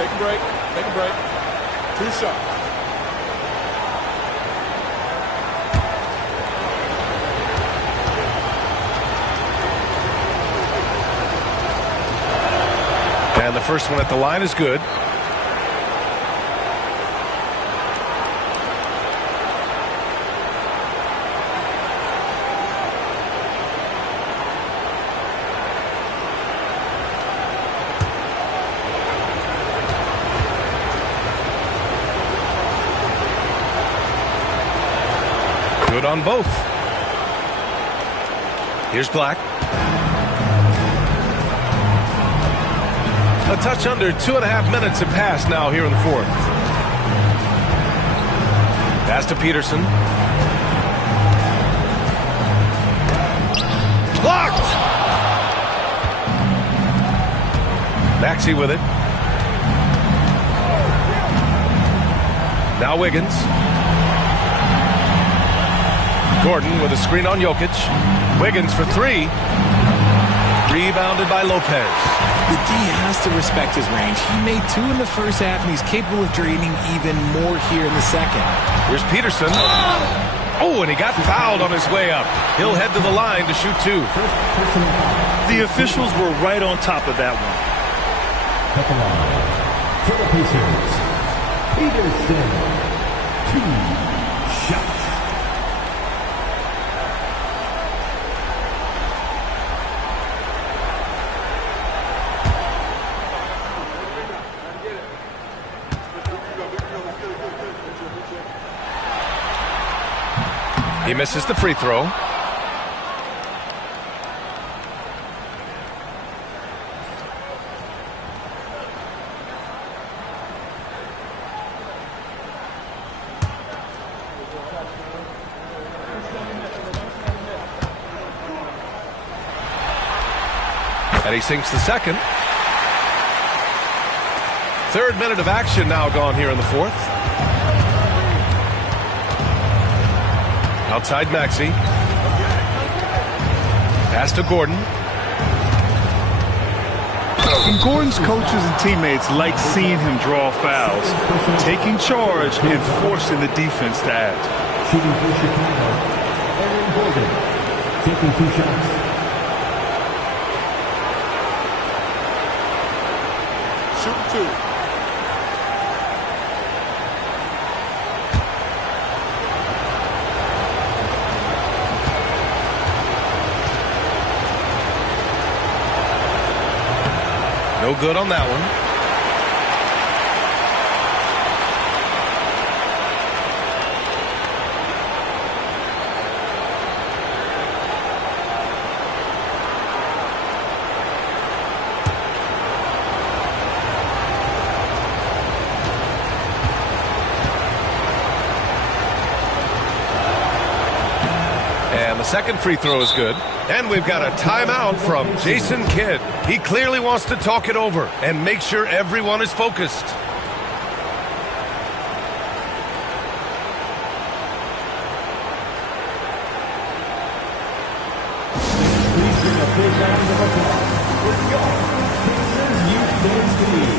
Take a break. Take a break. 2 shots. And the first one at the line is good. Good on both. Here's Black. A touch under 2.5 minutes have passed now here in the fourth. Pass to Peterson. Blocked! Maxey with it. Now Wiggins. Gordon with a screen on Jokic. Wiggins for 3. Rebounded by Lopez. The D has to respect his range. He made 2 in the first half, and he's capable of draining even more here in the second. Here's Peterson. Oh, and he got fouled on his way up. He'll head to the line to shoot 2. The officials were right on top of that one. At the line for the Pacers, Peterson. 2 shots. He misses the free throw. And he sinks the second. 3rd minute of action now gone here in the fourth. Outside Maxey. Pass to Gordon. And Gordon's coaches and teammates like seeing him draw fouls, taking charge and forcing the defense to act. Shooting for Chicago, Aaron Gordon. Taking 2 shots. Shoot 2. No good on that one. And the second free throw is good. And we've got a timeout from Jason Kidd. He clearly wants to talk it over and make sure everyone is focused. Please bring a big round of applause for your Pacers Youth Dance Team.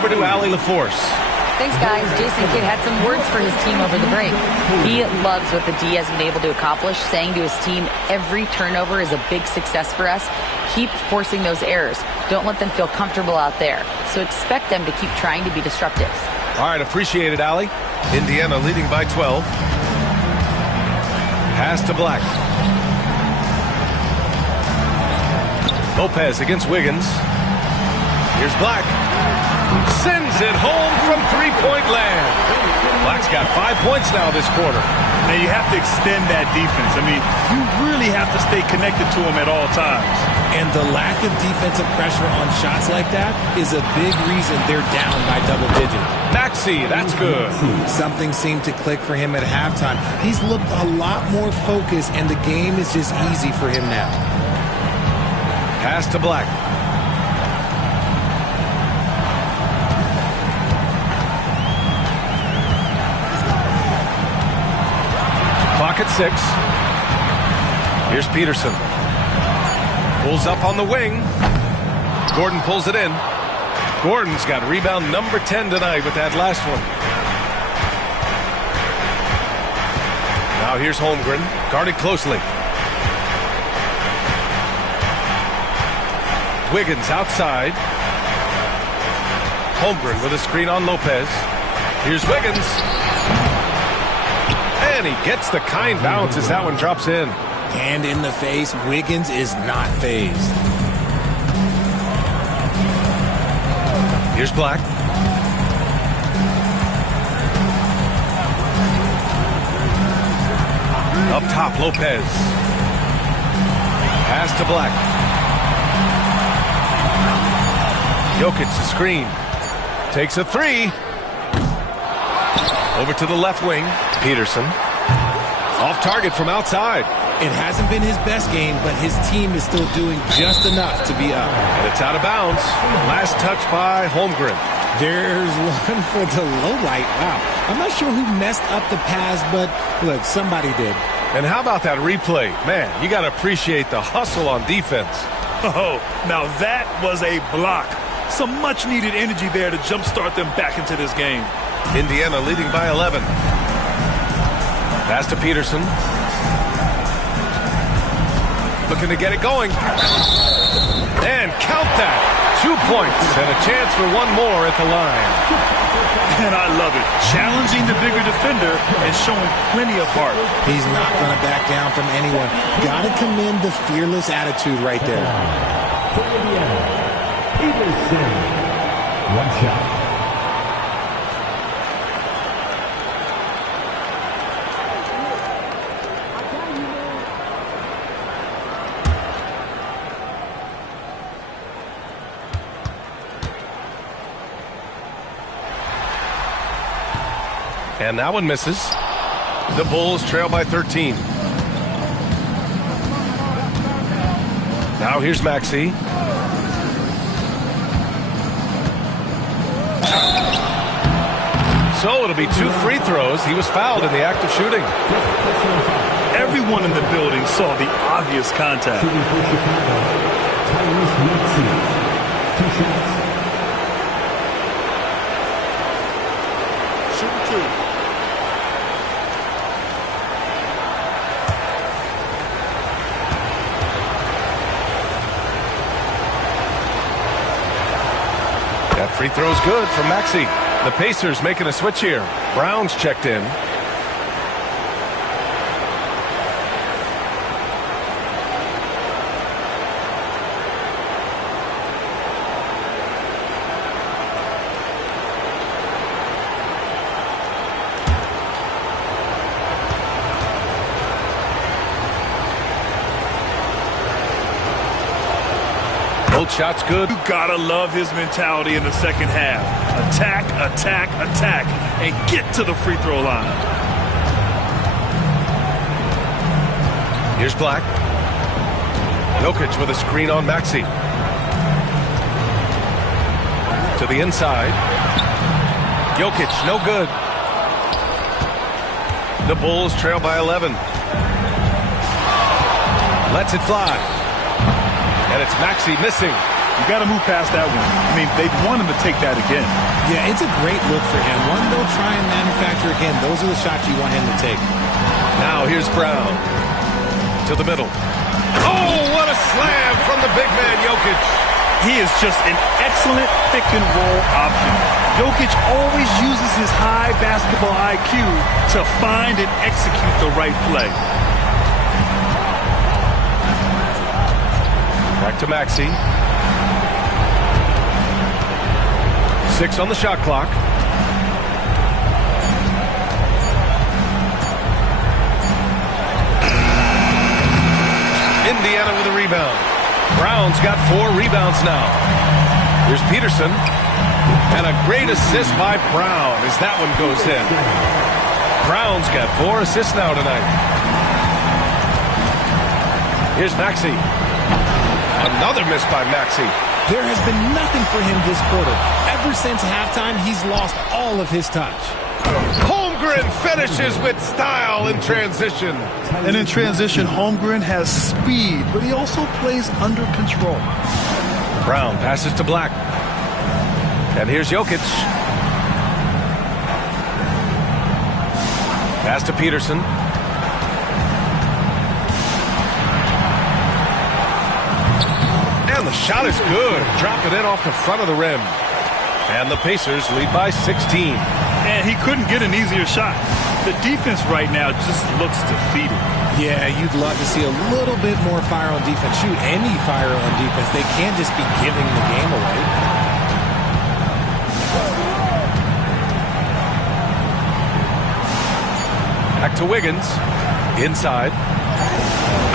over to Allie LaForce. Thanks, guys. Jason Kidd had some words for his team over the break. He loves what the D has been able to accomplish, saying to his team, every turnover is a big success for us. Keep forcing those errors. Don't let them feel comfortable out there. So expect them to keep trying to be disruptive. All right, appreciate it, Allie. Indiana leading by 12. Pass to Black. Lopez against Wiggins. Here's Black. Sends it home from three-point land. Black's got 5 points now this quarter. Now you have to extend that defense. I mean, you really have to stay connected to him at all times. And the lack of defensive pressure on shots like that is a big reason they're down by double digits. Maxey, that's good. Something seemed to click for him at halftime. He's looked a lot more focused, and the game is just easy for him now. Pass to Black. Clock at 6. Here's Peterson. Pulls up on the wing. Gordon pulls it in. Gordon's got rebound number 10 tonight with that last one. Now here's Holmgren, guarded closely. Wiggins outside. Holmgren with a screen on Lopez. Here's Wiggins. And he gets the kind bounce as that one drops in. Hand in the face, Wiggins is not phased. Here's Black. Up top, Lopez. Pass to Black. Jokic the screen. Takes a three. Over to the left wing. Peterson. Off target from outside. It hasn't been his best game, but his team is still doing just enough to be up. And it's out of bounds. Last touch by Holmgren. There's one for the low light. Wow. I'm not sure who messed up the pass, but look, somebody did. And how about that replay? Man, you got to appreciate the hustle on defense. Oh, now that was a block. Some much-needed energy there to jumpstart them back into this game. Indiana leading by 11. Pass to Peterson. Looking to get it going. And count that. 2 points and a chance for one more at the line. And I love it. Challenging the bigger defender and showing plenty of heart. He's not going to back down from anyone. Got to commend the fearless attitude right there. For Indiana, Peterson. One shot. And that one misses. The Bulls trail by 13. Now here's Maxey. So it'll be 2 free throws. He was fouled in the act of shooting. Everyone in the building saw the obvious contact. Shooting for Chicago, Tyrese Maxey. 2 shots. Shooting 2. That free throw's good from Maxey. The Pacers making a switch here. Brown's checked in. Both shots good. You gotta love his mentality in the second half. Attack, attack, attack, and get to the free throw line. Here's Black. Jokic with a screen on Maxey. To the inside. Jokic, no good. The Bulls trail by 11. Lets it fly. And it's Maxey missing. You got to move past that one. I mean, they want him to take that again. Yeah, it's a great look for him. One they'll try and manufacture again. Those are the shots you want him to take. Now here's Brown to the middle. Oh, what a slam from the big man, Jokic. He is just an excellent pick-and-roll option. Jokic always uses his high basketball IQ to find and execute the right play. Back to Maxey. 6 on the shot clock. Indiana with a rebound. Brown's got 4 rebounds now. Here's Peterson. And a great assist by Brown as that one goes in. Brown's got 4 assists now tonight. Here's Maxey. Another miss by Maxey. There has been nothing for him this quarter. Ever since halftime, he's lost all of his touch. Holmgren finishes with style in transition. And in transition, Holmgren has speed, but he also plays under control. Brown passes to Black. And here's Jokic. Pass to Peterson. And the shot is good. Drop it in off the front of the rim. And the Pacers lead by 16. And he couldn't get an easier shot. The defense right now just looks defeated. Yeah, you'd love to see a little bit more fire on defense. Shoot, any fire on defense. They can't just be giving the game away. Back to Wiggins. Inside.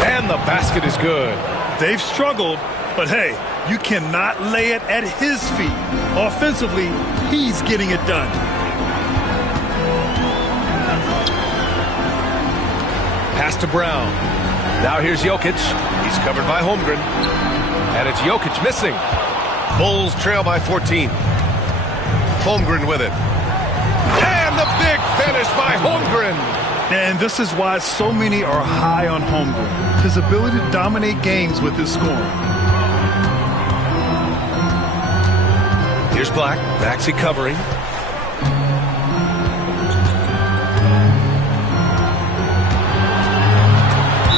And the basket is good. They've struggled, but hey, you cannot lay it at his feet. Offensively, he's getting it done. Pass to Brown. Now here's Jokic. He's covered by Holmgren. And it's Jokic missing. Bulls trail by 14. Holmgren with it. And the big finish by Holmgren. And this is why so many are high on Holmgren. His ability to dominate games with his scoring. Here's Black. Maxey covering.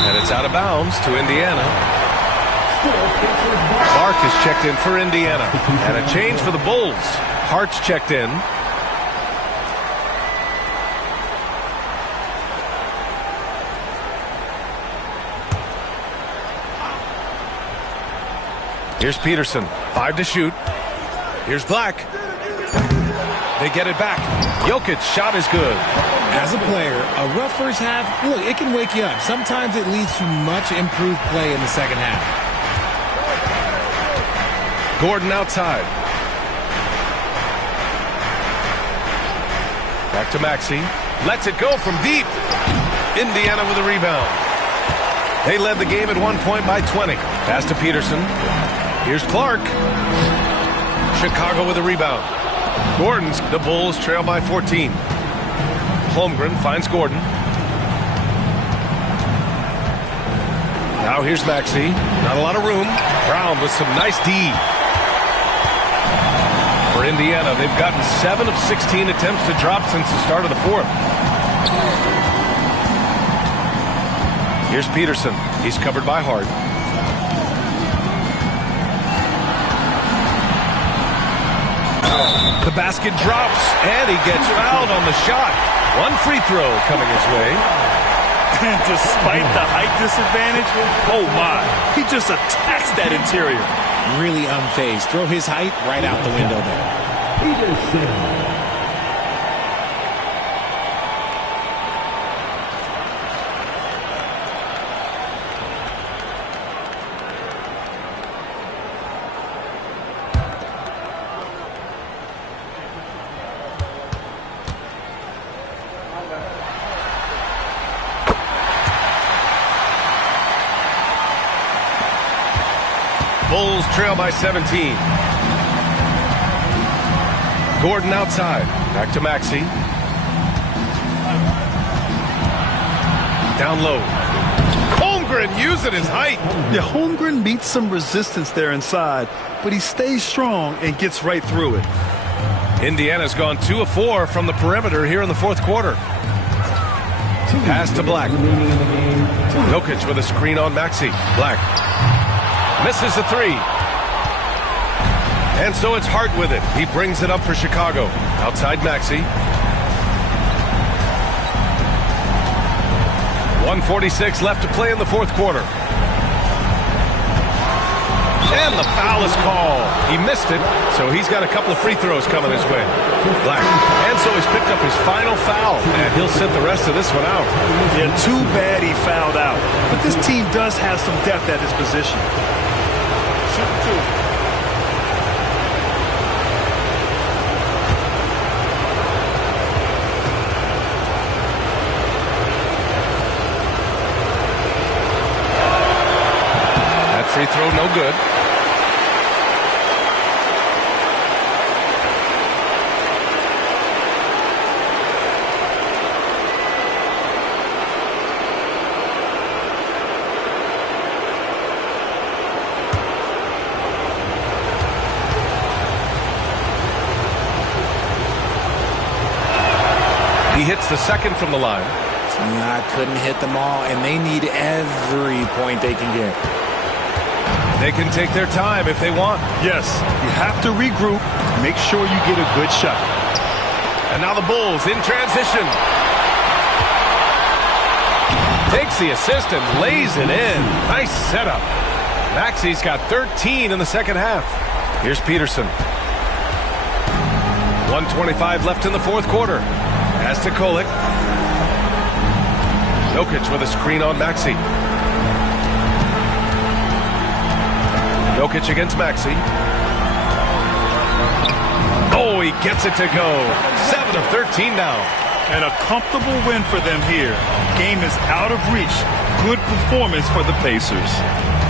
And it's out of bounds to Indiana. Clark is checked in for Indiana. And a change for the Bulls. Hart's checked in. Here's Peterson. 5 to shoot. Here's Black. They get it back. Jokic shot is good. As a player, a rough first half, look, it can wake you up. Sometimes it leads to much improved play in the second half. Gordon outside. Back to Maxey. Lets it go from deep. Indiana with a rebound. They led the game at one point by 20. Pass to Peterson. Here's Clark. Chicago with a rebound. Gordon's. The Bulls trail by 14. Holmgren finds Gordon. Now here's Maxey. Not a lot of room. Brown with some nice D. For Indiana, they've gotten 7 of 16 attempts to drop since the start of the fourth. Here's Peterson. He's covered by Hart. The basket drops, and he gets fouled on the shot. One free throw coming his way. And despite the height disadvantage, oh my, he just attacks that interior. Really unfazed. Throw his height right out the window there. Peterson. Bulls trail by 17. Gordon outside. Back to Maxey. Down low. Holmgren using his height. Yeah, Holmgren meets some resistance there inside, but he stays strong and gets right through it. Indiana's gone 2 of 4 from the perimeter here in the fourth quarter. Pass to Black. Jokic with a screen on Maxey. Black misses the three. And so it's Hart with it. He brings it up for Chicago. Outside Maxey. 1:46 left to play in the fourth quarter. And the foul is called. He missed it, so he's got a couple of free throws coming his way. Black. And so he's picked up his final foul, and he'll sit the rest of this one out. Yeah, too bad he fouled out. But this team does have some depth at his position. Shoot two. Free throw, no good. He hits the second from the line. I couldn't hit them all, and they need every point they can get. They can take their time if they want. Yes, you have to regroup. Make sure you get a good shot. And now the Bulls in transition. Takes the assist and lays it in. Nice setup. Maxey's got 13 in the second half. Here's Peterson. 1:25 left in the fourth quarter. Pass to Kolek. Jokic with a screen on Maxey. Jokic against Maxey. Oh, he gets it to go. 7 of 13 now. And a comfortable win for them here. Game is out of reach. Good performance for the Pacers.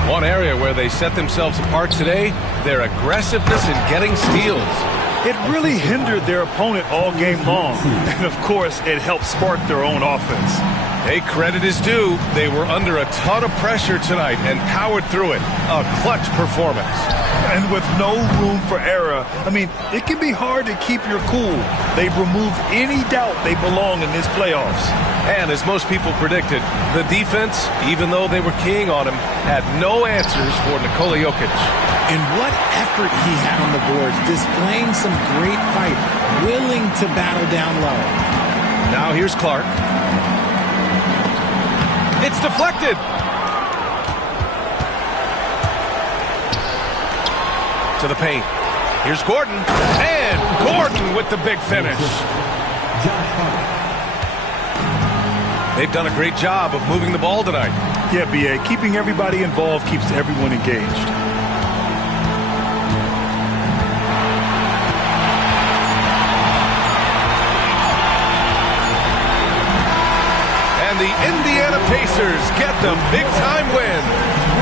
One area where they set themselves apart today, their aggressiveness in getting steals. It really hindered their opponent all game long. And, of course, it helped spark their own offense. Hey, credit is due. They were under a ton of pressure tonight and powered through it. A clutch performance. And with no room for error, I mean, it can be hard to keep your cool. They've removed any doubt they belong in this playoffs. And as most people predicted, the defense, even though they were keying on him, had no answers for Nikola Jokic. And what effort he had on the boards, displaying some great fight, willing to battle down low. Now here's Clark. It's deflected. To the paint. Here's Gordon. And Gordon with the big finish. They've done a great job of moving the ball tonight. Yeah, B.A., keeping everybody involved keeps everyone engaged. And the Indiana Pacers get the big-time win.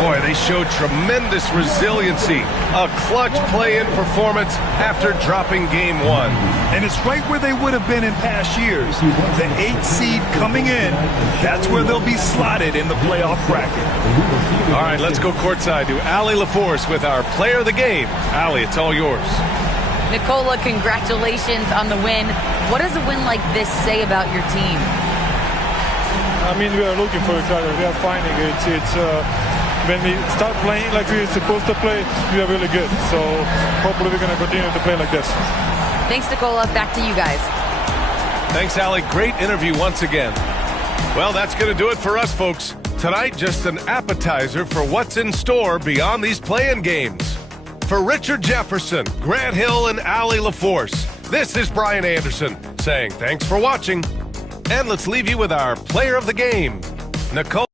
Boy, they showed tremendous resiliency. A clutch play-in performance after dropping game one. And it's right where they would have been in past years. The 8th seed coming in, that's where they'll be slotted in the playoff bracket. All right, let's go courtside to Allie LaForce with our player of the game. Allie, it's all yours. Nikola, congratulations on the win. What does a win like this say about your team? I mean, we are looking for each other. We are finding it. When we start playing like we're supposed to play, we are really good. So hopefully we're going to continue to play like this. Thanks, Nikola. Back to you guys. Thanks, Allie. Great interview once again. Well, that's going to do it for us, folks. Tonight, just an appetizer for what's in store beyond these play-in games. For Richard Jefferson, Grant Hill, and Allie LaForce, this is Brian Anderson saying thanks for watching. And let's leave you with our player of the game, Nicole.